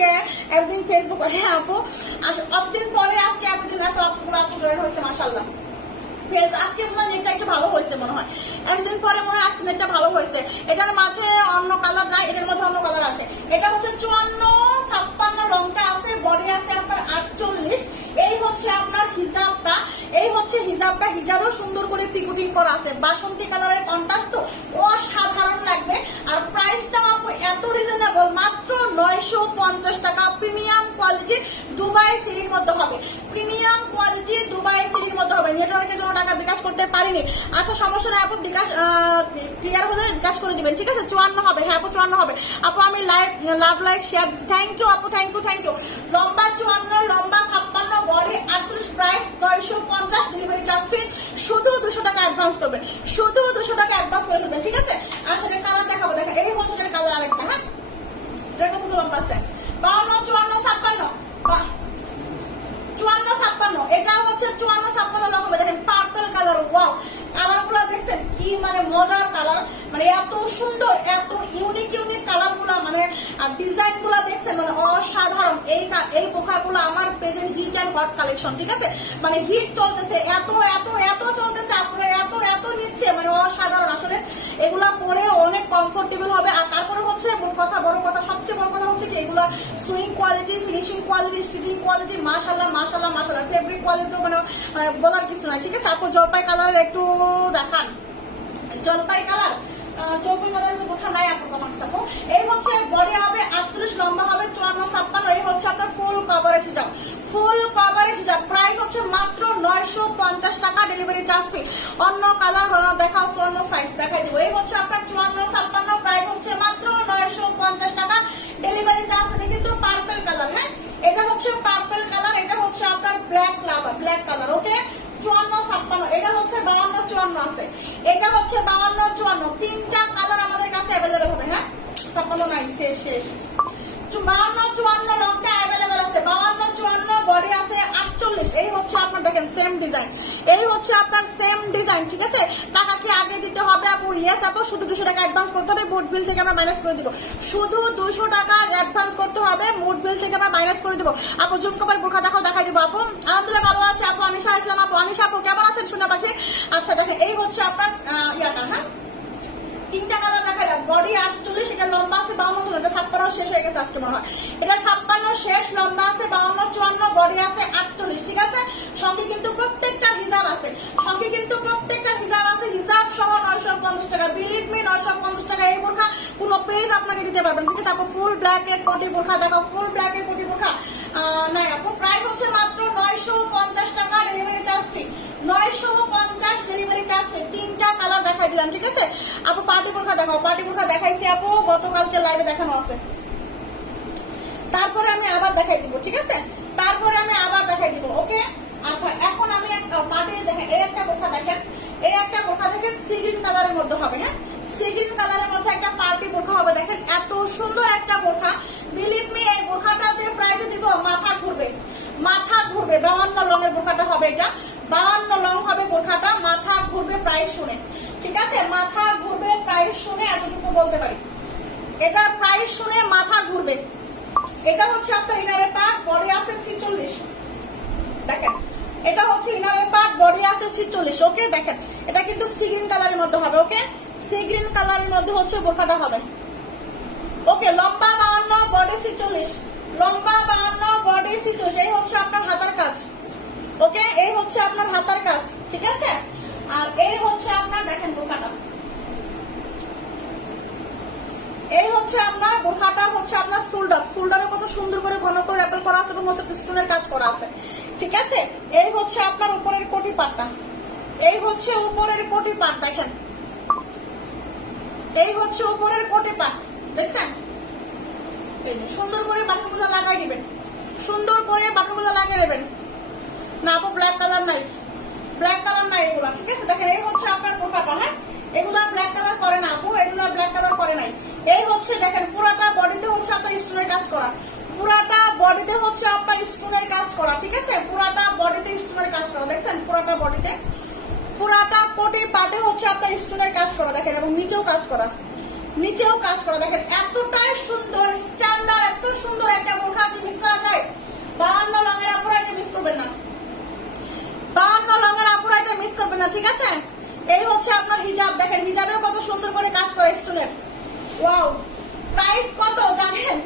একদিন ফেসবুক। হ্যাঁ আপু, অনেকদিন পরে আজকে এতদিন এত আপু জয়েন হয়েছে, মাশাআল্লাহ। আজকে মনে হয় নেটটা একটু ভালো হয়েছে, মনে হয় একদিন পরে মনে হয় আজকে নেটটা ভালো হয়েছে। এটার মাঝে অন্য কালার নাই, এটার মধ্যে অন্য কালার আছে। এটা হচ্ছে 54-56 রংটা আছে, বডি আছে আপনার 48। এই হচ্ছে আপনার হিজাবটা, এই হচ্ছে হিজাবটা, হিজাবও সুন্দর করে পিকুটিং করা আছে। বাসন্তী কালারের কন্ট্রাস্ট তো অসাধারণ লাগবে। আর প্রাইসটা আপু এত রিজনেবল, মাত্র 950 টাকা। প্রিমিয়াম কোয়ালিটি দুবাই চেরির মধ্যে হবে, প্রিমিয়াম কোয়ালিটি দুবাই চেরির মধ্যে হবে। নেটওয়ার্কের জন্য টাকা বিকাশ করতে পারিনি, আচ্ছা সমস্যা নাই আপু, বিকাশ ক্লিয়ার হলে বিকাশ করে দিবেন, ঠিক আছে? 54 হবে। হ্যাঁ আপু 54 হবে। আপু আমি love like share, thank you আপু, থ্যাংক ইউ থ্যাংক ইউ। লম্বা 54, লম্বা 56, body 48, price 950, delivery charge free. শুধু 200 টাকা অ্যাডভান্স করবেন, শুধু 200 টাকা অ্যাডভান্স করে দেবেন, ঠিক আছে? আচ্ছা এটা কালার দেখাবো, দেখেন এই হচ্ছে এটার কালার আরেকটা। হ্যাঁ, এটা কত লম্বা আছে? 52, 54, 56, 54-56। এটা হচ্ছে 54-56 লং হবে। দেখেন পার্পল কালার, ওয়াও, কালার গুলা দেখছেন কি মানে মজার কালার, মানে এত সুন্দর, এত ইউনিক ইউনিক কালার গুলা, মানে ডিজাইন গুলা দেখছেন মানে অসাধারণ। এই পোকাগুলো আমার পেজের হিট অ্যান্ড হট কালেকশন, ঠিক আছে? মানে হিট চলতেছে, এত এত এত চলতেছে, আপনারা এত এত নিচ্ছে, মানে অসাধারণ। আসলে এগুলা পরে অনেক কমফোর্টেবল হবে। আর তারপরে হচ্ছে বড় কথা, সবচেয়ে বড় কথা হচ্ছে কি এগুলা swing quality, finishing quality, stitching quality মাশাআল্লাহ মাশাআল্লাহ মাশাআল্লাহ। ফেব্রিক কোয়ালিটি তো মানে বলার কিছু নাই, ঠিক আছে? আপু জলপাই কালার একটু দেখান, জলপাই কালার, জলপাই কালারের কথা নাই আপু কমান্স আপু। এই হচ্ছে বডি হবে 48, লম্বা হবে 54-56। এই হচ্ছে আপনার ফুল কভারেজ হিজাব, ফুল কভারেজ হিজাব। প্রাইস হচ্ছে মাত্র 950 টাকা, ডেলিভারি চার্জ ফ্রি। অন্য কালার দেখাও, অন্য সাইজ দেখাই দিব। এই হচ্ছে আপনার 54-56, প্রাইস হচ্ছে মাত্র 950 টাকা, ডেলিভারি চার্জ। এটা কিন্তু পার্পল কালার। হ্যাঁ, এটা হচ্ছে পার্পল কালার, এটা হচ্ছে আপনার ব্ল্যাক কালার। ওকে, 54-56। এটা হচ্ছে 52-54 আছে, এটা হচ্ছে 52-54। তিনটা কালার আমাদের কাছে অ্যাভেলেবেল হবে। হ্যাঁ, 56 নাই, শেষ। 52-54 লংটা অ্যাভেলেবেল আছে, 52-54, বডি আছে 48। এই হচ্ছে আপনার দেখেন সেম ডিজাইন, এই হচ্ছে আপনার সেম ডিজাইন, ঠিক আছে? টাকা কি আগে দিতে হবে আপু? ইয়েস আপু, শুধু 200 টাকা অ্যাডভান্স করতে হবে, মুড বিল থেকে আমরা মাইনাস করে দিব। শুধু 200 টাকা অ্যাডভান্স করতে হবে, মুড বিল থেকে আমরা মাইনাস করে দিব। আপু জুমকোবার বোরখা দেখাই দিব। আপু আলহামদুলিল্লাহ ভালো আছে আপু, আনিশা ইসলাম আপু। আনিশা আপু কেমন আছেন সোনা পাখি? আচ্ছা দেখেন এই হচ্ছে আপনার ইয়াটা। হ্যাঁ, তিনটা কালার দেখাইলাম, বডি 48, এটা লম্বা আছে 52, এটা 56 শেষ হয়ে গেছে আজকে মনে হয়। এটা 56 শেষ, লম্বা আছে 52-54, বডি আছে 48, ঠিক আছে? সঙ্গে কিন্তু প্রত্যেকটা হিজাব আছে, হিজাব সহ 950 টাকা। বিলিভ মি, 950 টাকা এই বোরখা কোন পেজ আপনাকে দিতে পারবেন, ঠিক আছে আপু? ফুল ব্ল্যাক এর কোটি বোরখা দেখো, ফুল ব্ল্যাক এর কোটি বোরখা নাই আপু। প্রাইস হচ্ছে মাত্র 950 টাকা, delivery charge free. 950 delivery charge free. তিনটা কালার দেখাই দিলাম, ঠিক আছে আপু? পার্টি বোরখা দেখাও, পার্টি বোরখা দেখাইছি আপু, গতকালকে লাইভে দেখানো আছে। তারপরে আমি আবার দেখাই দিব, ঠিক আছে? তারপরে আমি আবার দেখাই দিব। ওকে, আচ্ছা এখন আমি একটা পার্টি দেখেন, এই একটা বোরখা দেখেন, এই একটা বোরখা দেখেন সি গ্রিন কালারের মধ্যে হবে। হ্যাঁ, সি গ্রিন কালারের মধ্যে একটা পার্টি বোরখা হবে। দেখেন এত সুন্দর একটা বোরখা, বিলিভ মি এই বোরখাটা যে প্রাইসে দিব মাথা ঘুরবে। 52 লংয়ের বোরখাটা হবে, এটা 52 লং হবে বোরখাটা, মাথা ঘুরবে প্রাইস শুনে, ঠিক আছে? মাথা ঘুরবে প্রাইস শুনে, এতটুকু বলতে পারি, এটার প্রাইস শুনে মাথা ঘুরবে। এটা হচ্ছে আপনার ইনারের পার্ট, বডি আছে 46। দেখেন এটা হচ্ছে ইনারের পার্ট, বডি আছে 46। ওকে, দেখেন এটা কিন্তু সি গ্রিন কালারের মধ্যে হবে। ওকে, সি গ্রিন কালারের মধ্যে হচ্ছে বোরখাটা হবে। ওকে, লম্বা 52, বডি 46, লম্বা 52, বডি 46। এই হচ্ছে আপনার হাতার কাজ। ওকে, এই হচ্ছে আপনার হাতার কাজ, ঠিক আছে? আর এই হচ্ছে আপনার দেখেন বোরখাটা, এই হচ্ছে আপনার বোরখাটা হচ্ছে আপনার শোল্ডারে কত সুন্দর করে ঘন করে অ্যাপল করা আছে এবং হচ্ছে স্টোনের কাজ করা আছে, ঠিক আছে? এই হচ্ছে আপনার উপরের কোটি পাটটা, এই হচ্ছে উপরের কোটি পাট। দেখেন এই হচ্ছে উপরের কোটি পাট, দেখছেন? এই যে সুন্দর করে বাটনগুলো লাগাই দিবেন, সুন্দর করে বাটনগুলো লাগিয়ে নেবেন। না আপু ব্ল্যাক কালার নাই, ব্ল্যাক কালার নাই এগুলা, ঠিক আছে? দেখেন এই হচ্ছে আপনার বোরখাটা। হ্যাঁ, এগুলা ব্ল্যাক কালার করে না আপু, এগুলা ব্ল্যাক কালার করে নাই। এই হচ্ছে দেখেন পুরাটা বডিতে হচ্ছে আপনার স্টোনের কাজ করা, পুরাটা বডিতে হচ্ছে আপনার স্টোনের কাজ করা, ঠিক আছে? পুরাটা বডিতে স্টোনের কাজ করা, দেখছেন? পুরাটা বডিতে, পুরাটা কোটি পাটে হচ্ছে আপনার স্টোনের কাজ করা, দেখেন। এবং নিচেও কাজ করা, নিচেও কাজ করা, দেখেন। এতটাই সুন্দর স্ট্যান্ডার্ড, এত সুন্দর একটা বোরখা কি মিস করা যায়? 52 লঙের আপুরা এটা মিস করবেন না, 52 লঙের আপুরা এটা মিস করবেন না, ঠিক আছে? এই হচ্ছে আপনার হিজাব, দেখেন হিজাবেও কত সুন্দর করে কাজ করে স্টোনের। ওয়াও, প্রাইস কত জানেন?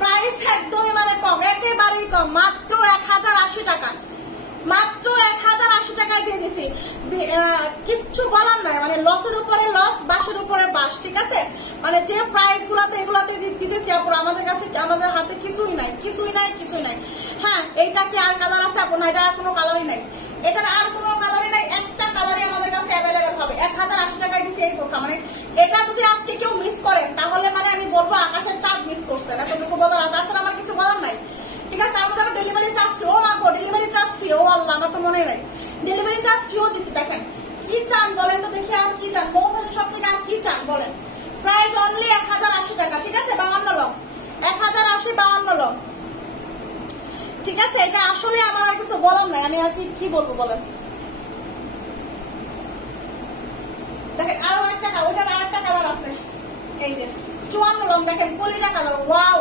প্রাইস একদমই মানে কম, একেবারেই কম, মাত্র 1080 টাকা, মাত্র 1080 টাকায় দিয়ে দিছি। কিচ্ছু বলার নাই, মানে লসের উপরে লস, বাসের উপরে বাস, ঠিক আছে? মানে যে প্রাইস গুলাতে এগুলাতে দিতেছি আপুর, আমাদের কাছে আমাদের হাতে কিছুই নাই, কিছুই নাই, কিছুই নাই। হ্যাঁ, এইটা কি আর কালার আছে আপু? না, এটা আর কোনো কালারই নাই, এটার আর কোনো কালারই নাই, একটা কালারই আমাদের কাছে অ্যাভেলেবেল হবে। 1080 টাকায় দিচ্ছি এই বোরখা। মানে এটা যদি আজকে কেউ মিস করেন তাহলে মানে আমি বলবো আকাশের চাঁদ মিস করছেন, এতটুকু বলার, তাছাড়া আমার কিছু বলার নাই, ঠিক আছে? তারপর ডেলিভারি চার্জ ফ্রি, ও মাগো ডেলিভারি চার্জ ফ্রি, ও আল্লাহ আমার তো মনে নাই, ডেলিভারি চার্জ ফ্রিও দিচ্ছি। দেখেন কি চান বলেন তো দেখি, আর কি চান? সব থেকে আর কি চান বলেন? প্রাইস অনলি 1080 টাকা, ঠিক আছে? 52 লং, 1080, 52 লং, ঠিক আছে? এটা আসলে আমার আর কিছু বলার নাই, আমি আর কি বলবো বলেন? দেখেন আরো একটা কালার, ওইটার আর একটা কালার আছে, এই যে 54 লং, দেখেন কলিজা colour. Wow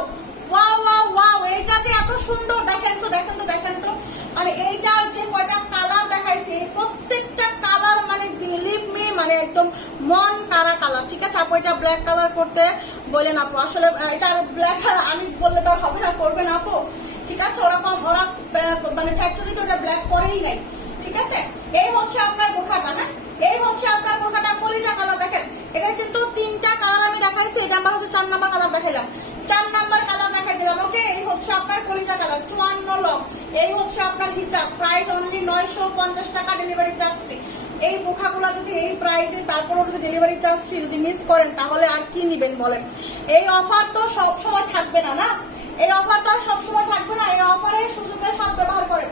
wow wow wow, এইটা যে এত সুন্দর, দেখেন তো, দেখেন তো, দেখেন তো। মানে এইটার যে কয়টা কালার দেখাইছি, প্রত্যেকটা কালার মানে বিলিভ মি, মানে একদম মন কারা কালার, ঠিক আছে আপু? এটা ব্ল্যাক কালার করতে বলেন আপু, আসলে এটা ব্ল্যাক কালার আমি বললে তো হবে না, করবে না আপু, ঠিক আছে? ওরকম ওরা মানে ফ্যাক্টরিতে ওটা ব্ল্যাক করেই নাই, ঠিক আছে? এই হচ্ছে আপনার বোরখাটা, হ্যাঁ, এই হচ্ছে আপনার বোরখাটা, কলিজা কালার। দেখেন এটা কিন্তু 3টা কালার আমি দেখাইছি, এটা আমার হচ্ছে 4 নাম্বার কালার দেখাইলাম, 4 নাম্বার কালার দেখাই দিলাম, ওকে? এই হচ্ছে আপনার কলিজা কালার, 54 লং। এই হচ্ছে আপনার হিজাব, প্রাইস অনলি 950 টাকা, ডেলিভারি চার্জ ফ্রি। এই বোরখাগুলো যদি এই প্রাইসে, তারপরেও যদি ডেলিভারি চার্জ ফ্রি যদি মিস করেন তাহলে আর কি নিবেন বলেন? এই অফার তো সবসময় থাকবে না, না? এই অফার তো সবসময় থাকবে না, এই অফারের সুযোগের সাথে ব্যবহার করেন।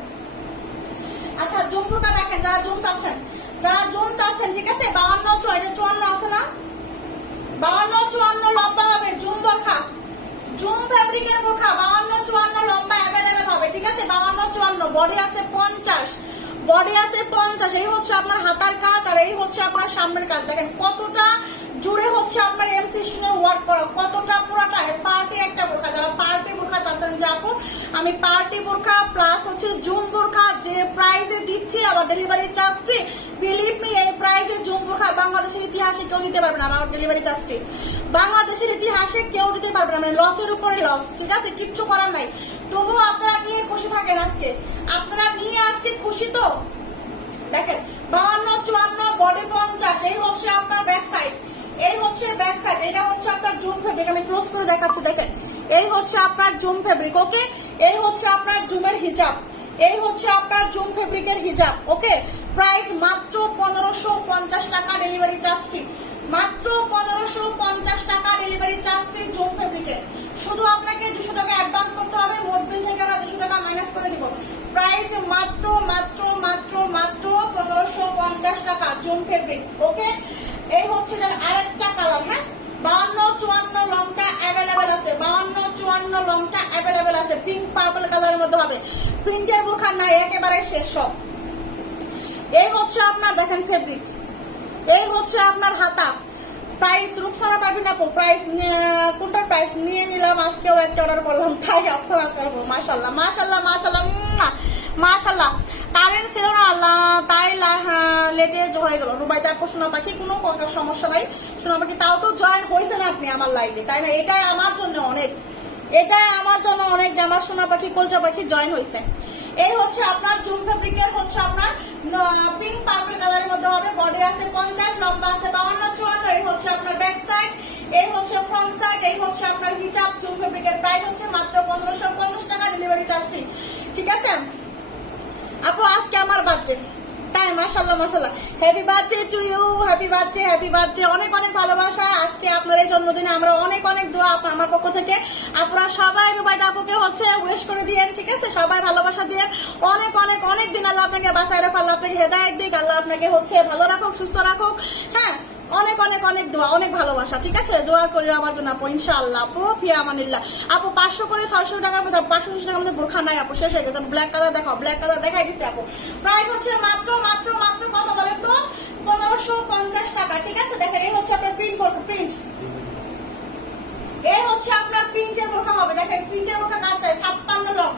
আচ্ছা, জুমটা দেখেন, যারা জুম চাচ্ছেন, যারা জুম চাচ্ছেন, ঠিক আছে? 52, এটা 54 আছে না? 52, 54 লম্বা হবে, জুম বোরখা, জুম ফ্যাব্রিকের বোরখা, 52, 54 লম্বা অ্যাভেলেবেল হবে, ঠিক আছে? 52, 54, বডি আছে 50, বডি আছে 50। এই হচ্ছে আপনার হাতার কাজ, আর এই হচ্ছে আপনার সামনের কাজ। দেখেন কতটা জুড়ে হচ্ছে আপনার এমসি স্টোনের ওয়ার্ক করা, কতটা পুরোটা পার্টি একটা বোরখা। যারা পার্টি বোরখা চাচ্ছেন যে আপু আমি পার্টি বোরখা প্লাস হচ্ছে জুম বোরখা যে প্রাইসে দিচ্ছি, আবার delivery charge free, believe me এই প্রাইসে জুম বোরখা বাংলাদেশের ইতিহাসে কেউ দিতে পারবে না, আর ডেলিভারি চার্জ ফ্রি বাংলাদেশের ইতিহাসে কেউ দিতে পারবে না, মানে লসের উপরে লস, ঠিক আছে? কিচ্ছু করার নাই। তবুও আপনারা নিয়ে খুশি থাকেন, আজকে আপনারা নিয়ে আজকে খুশি তো? দেখেন 52, 54, বডি 50। এই হচ্ছে আপনার ব্যাক সাইড, এই হচ্ছে ব্যাক সাইড, এটা হচ্ছে আপনার জুম ফেব্রিক, আমি ক্লোজ করে দেখাচ্ছি। দেখেন এই হচ্ছে আপনার জুম ফেব্রিক, ওকে? এই হচ্ছে আপনার জুমের হিজাব, এই হচ্ছে আপনার জুম ফেব্রিকের হিজাব, ওকে? প্রাইস মাত্র 1550 টাকা, ডেলিভারি চার্জ ফ্রি, মাত্র 1550 টাকা, ডেলিভারি চার্জ ফ্রি জুম ফেব্রিকের। শুধু আপনাকে 200 টাকা অ্যাডভান্স করতে হবে, মোট বিল থেকে আমরা 200 টাকা মাইনাস করে দিব। প্রাইস মাত্র মাত্র মাত্র মাত্র 1550 টাকা, জুম ফেব্রিক, ওকে? এই হচ্ছে আরেকটা কালার, হ্যাঁ? 52, 54 লংটা অ্যাভেলেবেল আছে, 52, 54 লংটা অ্যাভেলেবেল আছে, পিঙ্ক পার্পল কালারের মধ্যে হবে। প্রিন্টের বোরখা নাই, একেবারে শেষ সব। এই হচ্ছে আপনার দেখেন ফেব্রিক, এই হচ্ছে আপনার হাতা। প্রাইস রুকসানা পাবেন আপু, প্রাইস কোনটার প্রাইস নিয়ে নিলাম, আজকেও একটা অর্ডার করলাম, তাই রুকসানা করবো। মাশাল্লাহ মাশাল্লাহ মাশাল্লাহ মাশাল্লাহ। কারেন্ট ছিল না আল্লাহ, তাই লেটে হয়ে গেল। রুবাইতে আপু সোনা পাখি, কোনো সমস্যা নাই সোনা পাখি, তাও তো জয়েন হয়েছেন আপনি আমার লাইভে, তাই না? এটাই আমার জন্য অনেক, এটাই আমার জন্য অনেক যে আমার সোনা পাখি কলজা পাখি জয়েন হয়েছে। এই হচ্ছে আপনার জুম ফেব্রিকের হচ্ছে আপনার পিঙ্ক পার্পল কালারের মধ্যে হবে, বডি আছে 50, লম্বা আছে 52, 54। এই হচ্ছে আপনার ব্যাক সাইড, এই হচ্ছে ফ্রন্ট সাইড, এই হচ্ছে আপনার হিজাব। জুম ফেব্রিকের প্রাইস হচ্ছে মাত্র 1550 টাকা, ডেলিভারি চার্জ ফ্রি, ঠিক আছে আপু? আজকে আমার বার্থডে, তাই মাশাল্লাহ মাশাল্লাহ, happy birthday to you, happy birthday, happy birthday. অনেক অনেক ভালোবাসা আজকে আপনার এই জন্মদিনে, আমরা অনেক অনেক দোয়া আমার পক্ষ থেকে। আপনারা সবাই রুবাইদা আপুকে হচ্ছে উইশ করে দিয়েন, ঠিক আছে? সবাই ভালোবাসা দিয়ে অনেক অনেক অনেক দিন আল্লাহ আপনাকে বাঁচায় রাখুক, আল্লাহ আপনাকে হেদায়েত দিক, আল্লাহ আপনাকে হচ্ছে ভালো রাখুক, সুস্থ রাখুক, হ্যাঁ? অনেক অনেক অনেক দোয়া, অনেক ভালোবাসা, ঠিক আছে? দোয়া করি আমার জন্য আপু, ইনশাআল্লাহ আপু, ফিয়া আমানিল্লাহ আপু। 500 করে 600 টাকার মধ্যে, 580 টাকার মধ্যে বোরখা নাই আপু, শেষ হয়ে গেছে। ব্ল্যাক কালার দেখাও, ব্ল্যাক কালার দেখাই দিচ্ছি আপু। প্রাইস হচ্ছে মাত্র মাত্র মাত্র কত বলেন তো? 1550 টাকা, ঠিক আছে? দেখেন এই হচ্ছে আপনার প্রিন্ট বোরখা, প্রিন্ট। এই হচ্ছে আপনার প্রিন্টের বোরখা হবে, দেখেন প্রিন্টের বোরখা কার চাই? 56 লং,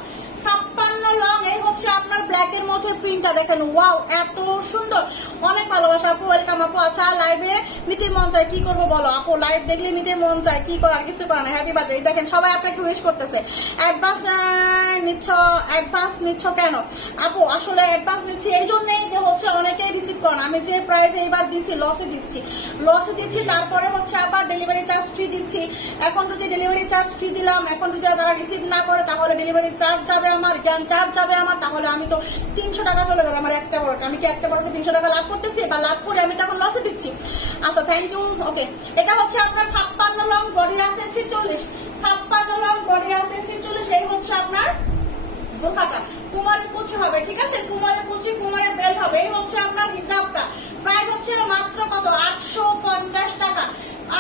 56 লং। এই হচ্ছে আপনার ব্ল্যাক এর মধ্যে প্রিন্টটা, দেখেন ওয়াও, এত সুন্দর, অনেক ভালোবাসা আপু, ওয়েলকাম আপু। আচ্ছা, লাইভে নিতে মন চায়, কি করবো বলো আপু? লাইভ দেখলে নিতে মন চায়, কি করার, কিছু করার না। Happy birthday. দেখেন সবাই আপনাকে উইশ করতেছে। অ্যাডভান্স নিচ্ছ কেন আপু? আসলে অ্যাডভান্স নিচ্ছি এই জন্যই যে হচ্ছে অনেকেই রিসিভ করেন। আমি যে প্রাইসে এইবার দিচ্ছি, লসে দিচ্ছি, তারপরে হচ্ছে আবার ডেলিভারি চার্জ ফ্রি দিচ্ছি। এখন যদি ডেলিভারি চার্জ ফ্রি দিলাম, এখন যদি তারা রিসিভ না করে, তাহলে ডেলিভারি চার্জ যাবে আমার, জ্ঞান চার্জ যাবে আমার, তাহলে আমি তো 300 টাকা চলে যাবে আমার একটা বড়। আমি কি একটা বড় 300 টাকা লাভ করতেছি, বা লাভ করে আমি তখন লসে দিচ্ছি? আচ্ছা, থ্যাংক ইউ। ওকে, এটা হচ্ছে আপনার 56 লং, বডি আছে 46, 56 লং, বডি আছে 46। এই হচ্ছে আপনার বোরখাটা, কুমারে কুচি হবে, ঠিক আছে? কুমারে কুচি, কুমারে বেল্ট হবে। এই হচ্ছে আপনার হিজাবটা। প্রাইস হচ্ছে মাত্র কত? 850 টাকা,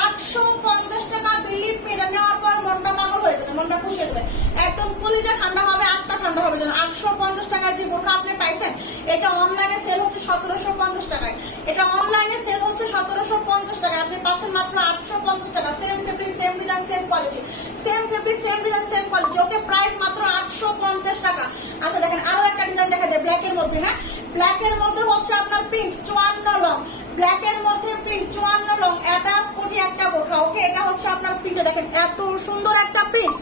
850 টাকা। বিলিভ মি, এটা নেওয়ার পর মনটা পাগল হয়ে যাবে, মনটা খুশি হয়ে যাবে, একদম কলিজা ঠান্ডা হবে, আত্মা ঠান্ডা হবে। 850 টাকায় যে বোরখা আপনি পাইছেন, এটা অনলাইনে সেল হচ্ছে 1750 টাকায়, এটা অনলাইনে সেল হচ্ছে 1750 টাকায়, আপনি পাচ্ছেন মাত্র 850 টাকা। Same fabric, same design, same quality, same fabric, same design, same quality. Okay, price মাত্র 850 টাকা। আচ্ছা, দেখেন আরো একটা ডিজাইন দেখা যায় ব্ল্যাক এর মধ্যে। হ্যাঁ, ব্ল্যাক এর মধ্যে হচ্ছে আপনার প্রিন্ট 54 লং, ব্ল্যাক এর মধ্যে প্রিন্ট 54 লং, অ্যাটাচ কোটি একটা বোরখা। ওকে, এটা হচ্ছে আপনার প্রিন্ট, দেখেন এত সুন্দর একটা প্রিন্ট,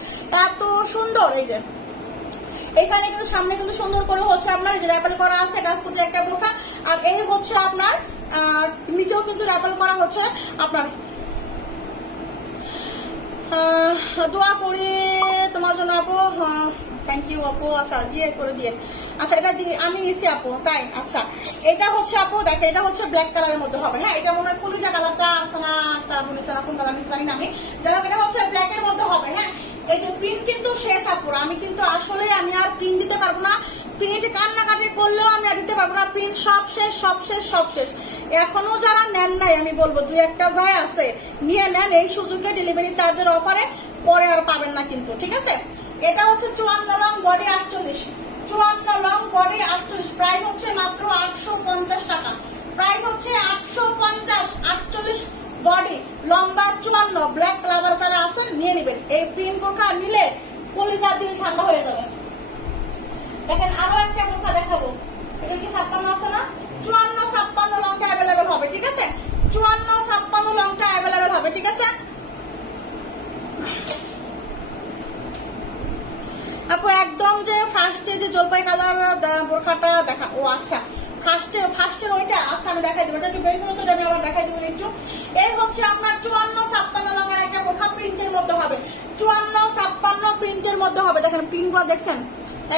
এত সুন্দর। এই যে এখানে কিন্তু সামনে কিন্তু সুন্দর করে হচ্ছে আপনার যে র্যাপেল করা আছে, অ্যাটাচ কোটি একটা বোরখা। আর এই হচ্ছে আপনার নিচেও কিন্তু র্যাপেল করা হচ্ছে আপনার। দোয়া করি তোমার জন্য আপু, থ্যাংক ইউ আপু। আচ্ছা, দিয়ে করে দিয়ে, আচ্ছা এটা দিয়ে আমি নিচ্ছি আপু, তাই? আচ্ছা, এটা হচ্ছে আপু, দেখে এটা হচ্ছে ব্ল্যাক কালারের মধ্যে হবে। হ্যাঁ, এটা মনে হয় কলিজা কালারটা আছে না, তারপর নিচ্ছে না, কোন কালার নিচ্ছে জানি না আমি, যাই হোক এটা হচ্ছে ব্ল্যাক এর মধ্যে হবে। হ্যাঁ, এই যে প্রিন্ট কিন্তু শেষ আপুর, আমি কিন্তু আসলে আমি আর প্রিন্ট দিতে পারবো না, প্রিন্ট কান্নাকাটি করলেও আমি আর দিতে পারবো না, প্রিন্ট সব শেষ, সব শেষ, সব শেষ। এখনো যারা নেন নাই, আমি বলবো 2-1টা যায় আছে, নিয়ে নেন এই সুযোগে, ডেলিভারি চার্জের অফারে, পরে আর পাবেন না কিন্তু, ঠিক আছে? এটা হচ্ছে 54 long, body 48, 54 long, body 48। Price হচ্ছে মাত্র 850 টাকা, প্রাইস হচ্ছে 850, 48 বডি, লম্বা 54, ব্ল্যাক কালার যারা আছেন নিয়ে নেবেন। এই প্রিন্ট বোরখা নিলে কলিজা দিল ঠান্ডা হয়ে যাবে। দেখেন আরো একটা বোরখা দেখাবো, এটা কি 56 আছে না? 54-56 লংটা অ্যাভেলেবেল হবে, ঠিক আছে? 54-56 লংটা অ্যাভেলেবেল হবে, ঠিক আছে আপু? একদম যে ফার্স্টে যে জলপাই কালার বোরখাটা দেখা, ও আচ্ছা, ফার্স্টের ওইটা, আচ্ছা আমি দেখাই দেবো, এটা একটু বের করে তো আমি আবার দেখাই দেবো একটু। এই হচ্ছে আপনার 54-56 লংয়ের একটা বোরখা, প্রিন্টের মধ্যে হবে, 54-56 প্রিন্টের মধ্যে হবে। দেখেন প্রিন্ট গুলো দেখছেন,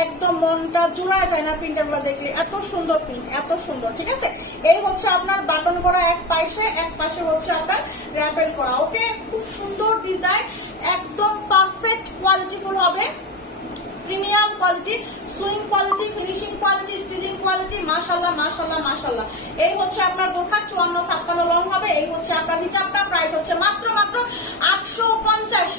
একদম মনটা জুড়ায় যায় না প্রিন্টার গুলো দেখলে, এত সুন্দর প্রিন্ট, এত সুন্দর, ঠিক আছে? এই হচ্ছে আপনার বাটন করা এক পাশে হচ্ছে আপনার র্যাপেল করা। ওকে, খুব সুন্দর ডিজাইন, একদম পারফেক্ট কোয়ালিটিফুল হবে, premium quality, swing quality, finishing quality, stitching quality, মাশাআল্লাহ মাশাআল্লাহ মাশাআল্লাহ। এই হচ্ছে আপনার বোরখা, 54-56 লং হবে। এই হচ্ছে আপনার হিজাবটা, প্রাইস হচ্ছে মাত্র 850,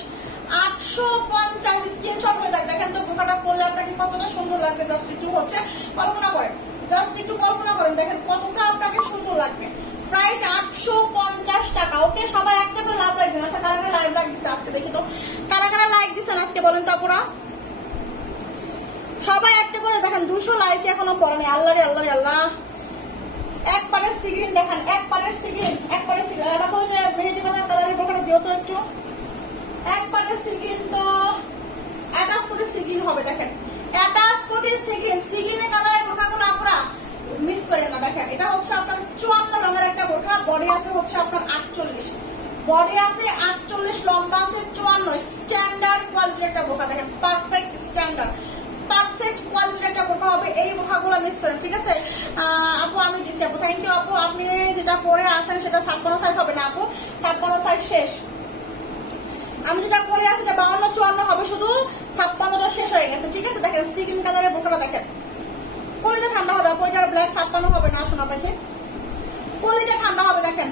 850। স্ক্রিনশট হয়ে যায়, দেখেন তো বোরখাটা পরলে আপনাকে কতটা সুন্দর লাগবে, জাস্ট একটু হচ্ছে কল্পনা করেন, জাস্ট একটু কল্পনা করেন, দেখেন কতটা আপনাকে সুন্দর লাগবে। প্রাইস 850 টাকা। ওকে, সবাই একটা করে লাভ লাইক দেন। আচ্ছা, কারা কারা লাইভ লাইক দিচ্ছে আজকে, দেখি তো কারা কারা লাইক দিচ্ছেন আজকে, বলেন তো আপুরা? সবাই একটা করে দেখেন, 200 লাইক এখনো পড়েনি। আল্লাহ রে আল্লাহ রে আল্লাহ। এক পাটের সিগ্রিন দেখেন, এক পাটের সিগ্রিন, এক পাটের সিগ্রিন। এটা তো যে মেহেদি বাজার কালারের বোরখাটা যেহেতু একটু এক পাটের সিগ্রিন, তো অ্যাটাচ কোটি সিগ্রিন হবে। দেখেন অ্যাটাচ কোটি সিগ্রিন, সিগ্রিনের কালারের বোরখাগুলো আপনারা মিস করেন না। দেখেন এটা হচ্ছে আপনার 54 লম্বের একটা বোরখা, বডি আছে হচ্ছে আপনার 48, বডি আছে 48, লম্বা আছে 54, স্ট্যান্ডার্ড কোয়ালিটির একটা বোরখা। দেখেন পারফেক্ট স্ট্যান্ডার্ড, পারফেক্ট কোয়ালিটির একটা বোরখা হবে। এই বোরখাগুলো মিস করেন, ঠিক আছে আপু? আমি দিচ্ছি আপু, থ্যাংক ইউ আপু। আপনি যেটা পরে আসেন সেটা 56 সাইজ হবে না আপু, 56 সাইজ শেষ। আমি যেটা পরে আসি সেটা 52-54 হবে, শুধু 56টা শেষ হয়ে গেছে, ঠিক আছে? দেখেন সিগ্রিন কালারের বোরখাটা দেখেন, কলিজা ঠান্ডা হবে আপু, এটার ব্ল্যাক 56 হবে না, শোনা পাখি, কলিজা ঠান্ডা হবে। দেখেন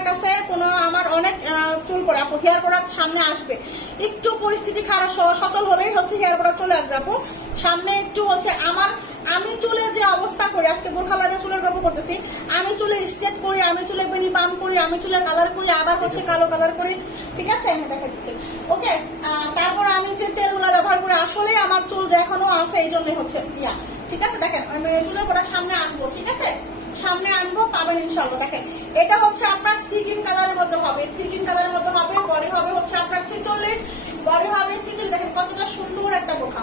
প্রোডাক্ট আছে, কোনো আমার অনেক চুল পড়ে আপু, হেয়ার প্রোডাক্ট সামনে আসবে, একটু পরিস্থিতি খারাপ সচল হলেই হচ্ছে হেয়ার প্রোডাক্ট চলে আসবে আপু সামনে। একটু হচ্ছে আমি চুলে যে অবস্থা করি, আজকে বোরখা লাইভে চুলের গল্প করতেছি, আমি চুলে স্ট্রেট করি, আমি চুলে বেনি পাম্প করি, আমি চুলে কালার করি, আবার হচ্ছে কালো কালার করি, ঠিক আছে, আমি দেখা দিচ্ছি ওকে। তারপর আমি যে তেলগুলা ব্যবহার করি, আসলে আমার চুল যে এখনো আছে এই জন্যই হচ্ছে ইয়া, ঠিক আছে। দেখেন আমি চুলের প্রোডাক্ট সামনে আনবো, ঠিক আছে, সামনে আনবো, পাবেন ইনশাল্লাহ। দেখেন এটা হচ্ছে আপনার সিগিন কালারের মধ্যে হবে, সিগিন কালারের মধ্যে হবে, বডি হবে হচ্ছে আপনার 46, বডি হবে 46। দেখেন কতটা সুন্দর একটা বোরখা,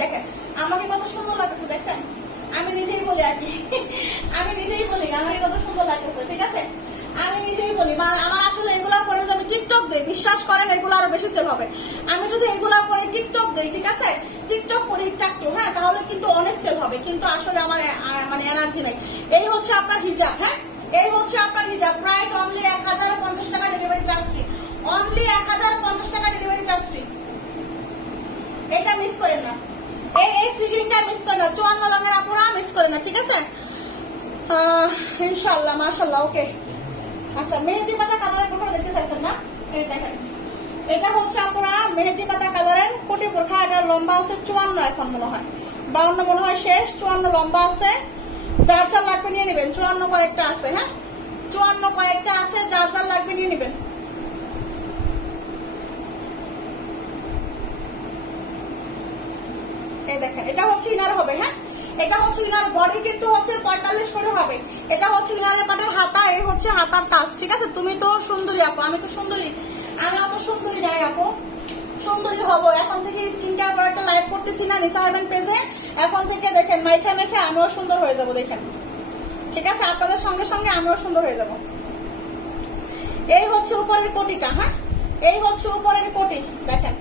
দেখেন আমাকে কত সুন্দর লাগতেছে, দেখছেন, আমি নিজেই বলি আর কি, আমি নিজেই বলি আমাকে কত সুন্দর লাগতেছে, ঠিক আছে, আমি নিজেই বলি। আমার আসলে এগুলা পরে যদি আমি টিকটক দিই, বিশ্বাস করেন এগুলো আরো বেশি সেল হবে। আমি যদি এগুলা পরে টিকটক দিই, ঠিক আছে, টিকটক করি একটু, হ্যাঁ, তাহলে কিন্তু অনেক সেল হবে, কিন্তু আসলে আমার মানে এনার্জি নেই। এই হচ্ছে আপনার হিজাব, হ্যাঁ, এই হচ্ছে আপনার হিজাব, প্রাইস অনলি 1050 টাকা, ডেলিভারি চার্জ ফ্রি, অনলি 1050 টাকা ডেলিভারি চার্জ ফ্রি। এটা মিস করেন না, এই সিগ্রিনটা মিস করেন না, 54 লঙের আপুরা মিস করেন না, ঠিক আছে, ইনশাআল্লাহ মাশাআল্লাহ ওকে। আচ্ছা, মেহেদি পাতা কালারের বোরখা দেখতে চাইছেন না, এই দেখেন এটা হচ্ছে আপনারা মেহেদি পাতা কালারের কোটি বোরখা, এটা লম্বা আছে 54, এখন মনে হয় 52 মনে হয় শেষ, 54 লম্বা আছে, যার যার লাগবে নিয়ে নেবেন, 54 কয়েকটা আছে, হ্যাঁ 54 কয়েকটা আছে, যার যার লাগবে নিয়ে নেবেন। এই দেখেন এটা হচ্ছে ইনার হবে, হ্যাঁ এটা হচ্ছে ইনার, বডি কিন্তু হচ্ছে 45 করে হবে, এটা হচ্ছে ইনারের পাটের হাতা, এই হচ্ছে হাতার কাজ, ঠিক আছে। তুমি তো সুন্দরী আপু, আমি তো সুন্দরী, আমি অত সুন্দরী নাই আপু, সুন্দরী হবো এখন থেকে। স্কিন কেয়ার পর একটা লাইভ করতেছি না নিসা হেভেন পেজে, এখন থেকে দেখেন মাইখা মেখে আমিও সুন্দর হয়ে যাবো, দেখেন, ঠিক আছে, আপনাদের সঙ্গে সঙ্গে আমিও সুন্দর হয়ে যাবো। এই হচ্ছে উপরের কোটিটা, হ্যাঁ এই হচ্ছে উপরের কোটি, দেখেন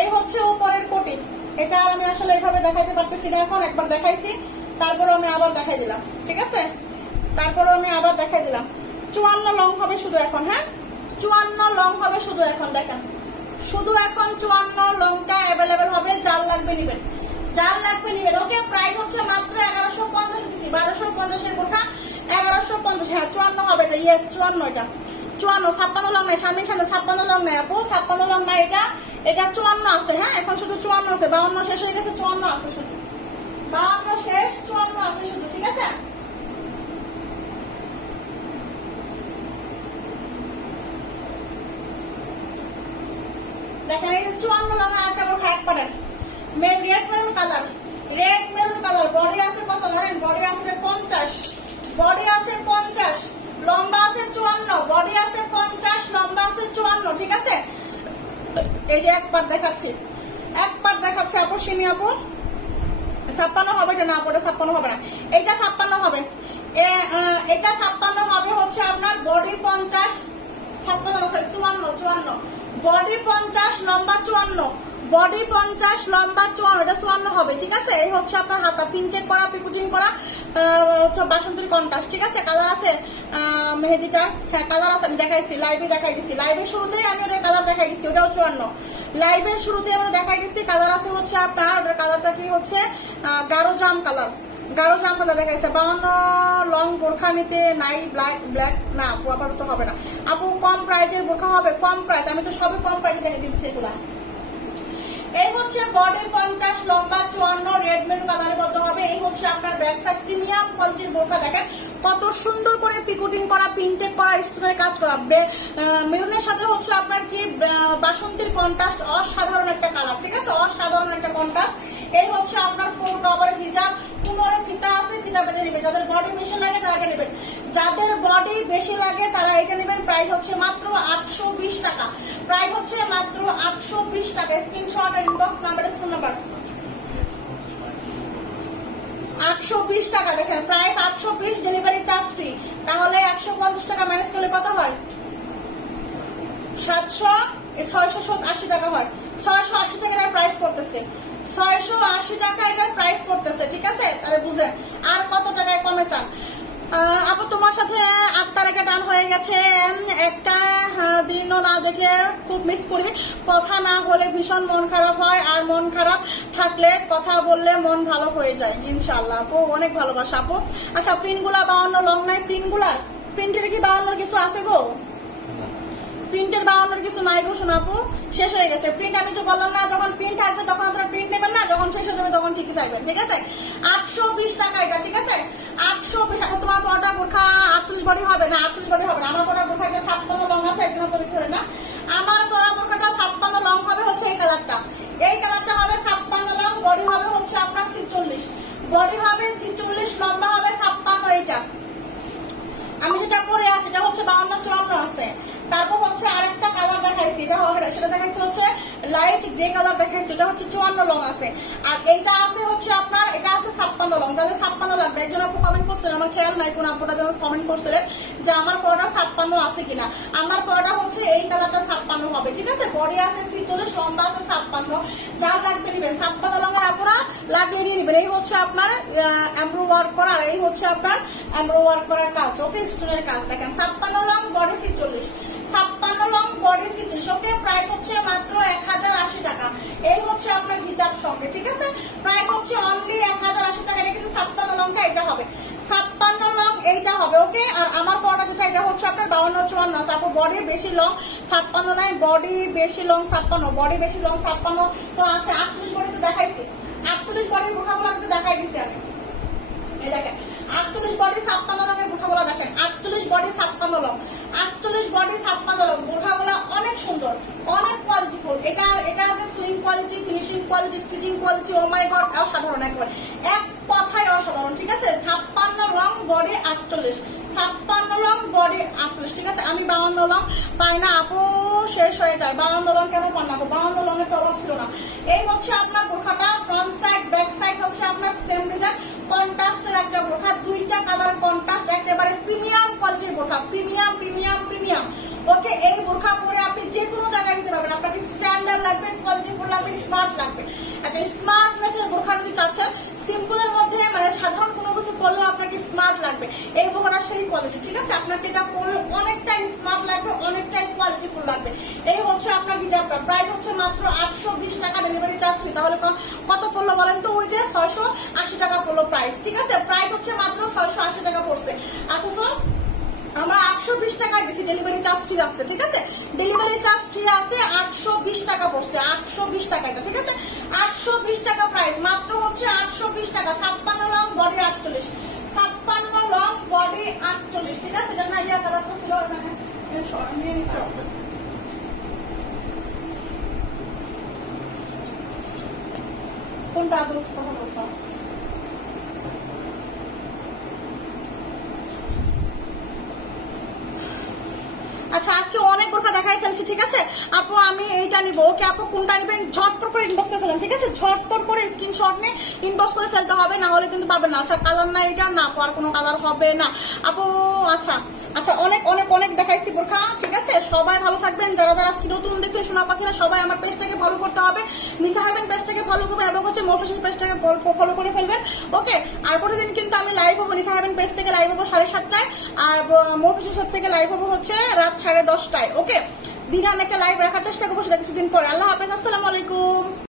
এই হচ্ছে উপরের কোটি। এটা আমি আসলে এইভাবে দেখাইতে পারতেছি না, এখন একবার দেখাইছি, তারপরে আমি আবার দেখাই দিলাম, ঠিক আছে, তারপরে আমি আবার দেখাই দিলাম। 54 লং হবে শুধু এখন, হ্যাঁ 54 লং হবে শুধু এখন, দেখেন শুধু এখন 54 লংটা অ্যাভেলেবেল হবে, যার লাগবে নিবেন, যার লাগবে নিবেন, ওকে। প্রাইস হচ্ছে মাত্র 1150 দিচ্ছি, 1250 এর বোরখা 1150, হ্যাঁ 54 হবে এটা, ইয়েস 54, এটা 54, 56 লং নাই, সামনে সামনে 56 লং নাই আপু, 56 লং নাই, এটা 54 আছে, হ্যাঁ এখন শুধু 54 আছে, 52 শেষ হয়ে গেছে, 54 আছে শুধু, 52 শেষ, 54 আছে শুধু, ঠিক আছে। দেখেন এই 54 লং একটা বোরখা এক পাটের, red maroon colour, red maroon colour, body আছে কত জানেন, বডি আছে 50, বডি আছে 50, লম্বা আছে 54, বডি আছে 50, লম্বা আছে 54, ঠিক আছে। এই যে একবার দেখাচ্ছি, একবার দেখাচ্ছি আপু, সিমি আপু 56 হবে, এটা না পড়ে 56 হবে না, এটা 56 হবে, এটা 56 হবে হচ্ছে আপনার, বডি 50, 54, বডি 50, লম্বা 54, বডি 50, লম্বা 54, এটা 54 হবে, ঠিক আছে। এই হচ্ছে আপনার হাতা, পিনটেক করা, পিকুটিং করা, হচ্ছে বাসন্তীর কন্ট্রাস্ট, ঠিক আছে। কালার আছে মেহেদিটা, হ্যাঁ কালার আছে, আমি দেখাইছি লাইভে, দেখাই দিচ্ছি লাইভের শুরুতেই আমি ওটা কালার দেখাই দিচ্ছি, ওটাও 54, লাইভের শুরুতেই আমরা দেখাই দিচ্ছি। কালার আছে হচ্ছে আপনার, ওটার কালারটা কি হচ্ছে গাঢ় জাম কালার, গাঢ় জাম কালার দেখাইছে। 52 লং বোরখা নিতে নাই, ব্ল্যাক না আপু, আপাতত হবে না আপু, কম প্রাইজের বোরখা হবে, কম প্রাইস, আমি তো সবই কম প্রাইজে দেখে দিচ্ছি এগুলা। এই হচ্ছে বডি 50, লম্বা 54, রেড মেরুন কালারের মধ্যে হবে। এই হচ্ছে আপনার ব্যাক সাইড, প্রিমিয়াম কোয়ালিটির বোরখা, দেখেন কত সুন্দর করে পিকুটিং করা, প্রিন্টেড করা, স্টোনের কাজ করা, মেরুনের সাথে হচ্ছে আপনার কি বাসন্তীর কন্ট্রাস্ট, অসাধারণ একটা কালার, ঠিক আছে, অসাধারণ একটা কন্ট্রাস্ট। এই হচ্ছে আপনার ফুল কভারের হিজাব, 15 ফিতা আছে, ফিতা বেঁধে নেবে, যাদের বডি বেশি লাগে তারা এটা নেবেন, যাদের বডি বেশি লাগে তারা এটা নেবেন। প্রাইস হচ্ছে মাত্র 820 টাকা, প্রাইস হচ্ছে মাত্র 820 টাকা। স্ক্রিনশট আর ইনবক্স নাম্বার, ফোন নাম্বার 820 টাকা, দেখেন প্রাইস 820, ডেলিভারি চার্জ ফ্রি। তাহলে 150 টাকা ম্যানেজ করলে কত হয়, 680 টাকা হয়, 680 টাকা এটার প্রাইস করতেছে, 680 টাকা এটার প্রাইস করতেছে, ঠিক আছে। তাহলে বুঝেন আর কত টাকায় কমে চান আপু। তোমার সাথে আত্মার একটা টান হয়ে গেছে, একটা দিনও না দেখলে খুব মিস করি, কথা না হলে ভীষণ মন খারাপ হয়, আর মন খারাপ থাকলে কথা বললে মন ভালো হয়ে যায় ইনশাল্লাহ আপু, অনেক ভালোবাসা আপু। আচ্ছা প্রিন্ট গুলা 52 লং নাই, প্রিন্ট গুলার প্রিন্টের কি 52 কিছু আছে গো? প্রিন্টের 52 কিছু নাই গো শোনাপু, শেষ হয়ে গেছে প্রিন্ট। আমি তো বললাম না যখন প্রিন্ট আসবে তখন আপনারা প্রিন্ট নেবেন না, যখন শেষ হয়ে যাবে তখন ঠিকই চাইবেন, ঠিক আছে? 820 টাকা এটা, ঠিক আছে? 820 টাকা। তোমার পরটা বোরখা 48 বডি হবে না, 48 বডি হবে না। আমার পরটা বোরখা 56 লং আছে, একদম পরিষ্কার করে না। আমার পরা বোরখাটা 56 লং হবে হচ্ছে এই কালারটা, এই কালারটা হবে 56 লং, বডি হবে হচ্ছে আপনার 46, বডি হবে 46, লম্বা হবে 56। এইটা আমি যেটা পরে আছি এটা হচ্ছে 52-54 আছে। তারপর হচ্ছে আরেকটা কালার দেখাইছি, সেটা দেখাইছি হচ্ছে লাইট গ্রে কালার দেখাইছি, এটা হচ্ছে 54 লং আছে। আর এটা আছে হচ্ছে আপনার, এটা আছে 56 লং। তাহলে 56 লাগবে। একজন আপু কমেন্ট করছিলেন, আমার খেয়াল নাই কোন আপুটা যেন কমেন্ট করছিলেন যে আমার পরটা 56 আছে কিনা। আমার পরটা হচ্ছে এই কালারটা 56 হবে, ঠিক আছে? বডি আছে 46, লম্বা আছে 56। যার লাগবে নিবেন। 56 লং এর আপুরা লাগিয়ে নিয়ে নিবেন। এই হচ্ছে আপনার এমব্রো ওয়ার্ক করা, এই হচ্ছে আপনার এমব্রো ওয়ার্ক করার কাজ, ওকে? স্টোনের কাজ দেখেন। 56 লং, বডি 46, 56 লং, বডি 46, ওকে? প্রাইস হচ্ছে মাত্র 1080 টাকা। এই হচ্ছে আপনার হিজাব সঙ্গে, ঠিক আছে? প্রাইস হচ্ছে অনলি 1080 টাকা। এটা কিন্তু 56 লংটা এটা হবে, 56 লং এইটা হবে, ওকে? আর আমার পরটা যেটা এটা হচ্ছে আপনার 52-54 আছে। আপু বডি বেশি লং 56 নাই, বডি বেশি লং 56, বডি বেশি লং 56 তো আছে। 48 বডি তো দেখাইছি, 48 বডির বোরখাগুলো কিন্তু দেখাই দিচ্ছি আমি। এই দেখেন 48 বডি 56 লং এর বোরখাগুলো দেখেন, 48 বডি 56 লং, 48 বডি 56 লং। বোরখাগুলো অনেক সুন্দর, অনেক কোয়ালিটিফুল। এটা যে sewing quality, finishing quality, stitching quality, oh my god, অসাধারণ একবার, এক কথায় অসাধারণ, ঠিক আছে? 56 লং, বডি 48, 56 লং, বডি 48, ঠিক আছে? আমি 52 লং পাই না আপু, শেষ হয়ে যায়। 52 লং কেন পান না আপু? 52 লং এর তো অভাব ছিল না। এই হচ্ছে আপনার বোরখাটা, ফ্রন্ট সাইড ব্যাক সাইড হচ্ছে আপনার সেম ডিজাইন, কন্ট্রাস্টের একটা বোরখা, দুইটা কালার কন্ট্রাস্ট, একেবারে প্রিমিয়াম কোয়ালিটির বোরখা, প্রিমিয়াম প্রিমিয়াম প্রিমিয়াম, ওকে? এই বোরখা পরে আপনি যে কোনো জায়গায় নিতে পারবেন। আপনাকে স্ট্যান্ডার্ড লাগবে, কোয়ালিটিফুল লাগবে, স্মার্ট লাগবে। একটা স্মার্টনেসের বোরখা যদি চাচ্ছেন, সিম্পলের মধ্যে মানে সাধারণ কোনো কিছু পরলেও আপনাকে স্মার্ট লাগবে, এই বোরখাটা সেই কোয়ালিটি, ঠিক আছে? আপনাকে এটা পরলে অনেকটাই স্মার্ট লাগবে, অনেকটাই কোয়ালিটিফুল লাগবে। এই হচ্ছে আপনার হিজাবটা। প্রাইস হচ্ছে মাত্র 820 টাকা, ডেলিভারি চার্জ ফ্রি। তাহলে কত পড়লো বলেন তো? ওই যে 680 টাকা পড়লো প্রাইস, ঠিক আছে? প্রাইস হচ্ছে মাত্র 680 টাকা পড়ছে। অথচ আমরা 820 টাকা দিচ্ছি, ডেলিভারি চার্জ ফ্রি আছে, ঠিক আছে? ডেলিভারি চার্জ ফ্রি আছে, 820 টাকা পড়ছে, 820 টাকা এটা, ঠিক আছে? 820 টাকা প্রাইস, মাত্র হচ্ছে 820 টাকা। 56 লং, বডি 48, 56 লং, বডি 48, ঠিক আছে? এটা না ইয়া কালারটা ছিল এখানে, নিয়ে নিচ্ছ কোনটা আদৌ কথা বলছো? আচ্ছা, আজকে অনেক বোরখা দেখাই ফেলছি, ঠিক আছে আপু? আমি এইটা নিবো, ওকে আপু? কোনটা নিবেন ঝটপট করে ইনবক্স করে ফেলেন, ঠিক আছে? ঝটপট করে স্ক্রিনশট নিয়ে ইনবক্স করে ফেলতে হবে, না হলে কিন্তু পাবেন না। আচ্ছা, কালার না এটা না, আর কোনো কালার হবে না আপু। আচ্ছা আচ্ছা, অনেক অনেক অনেক দেখাইছি বোরখা, ঠিক আছে? সবাই ভালো থাকবেন। যারা যারা আজকে নতুন দেখছে সোনা পাখিরা, সবাই আমার পেজটাকে ফলো করতে হবে, নিসা হারবেন পেজটাকে ফলো করবেন, এবং হচ্ছে মফিসের পেজটাকে ফলো করে ফেলবেন, ওকে? আর প্রতিদিন কিন্তু আমি লাইভ হবো, নিসা হারবেন পেজ থেকে লাইভ হবো 7:30টায়, আর মফিসের থেকে লাইভ হবো হচ্ছে রাত 10:30টায়, ওকে? দিনে আমি একটা লাইভ রাখার চেষ্টা করবো, সেটা কিছুদিন পরে। আল্লাহ হাফেজ, আসসালামু আলাইকুম।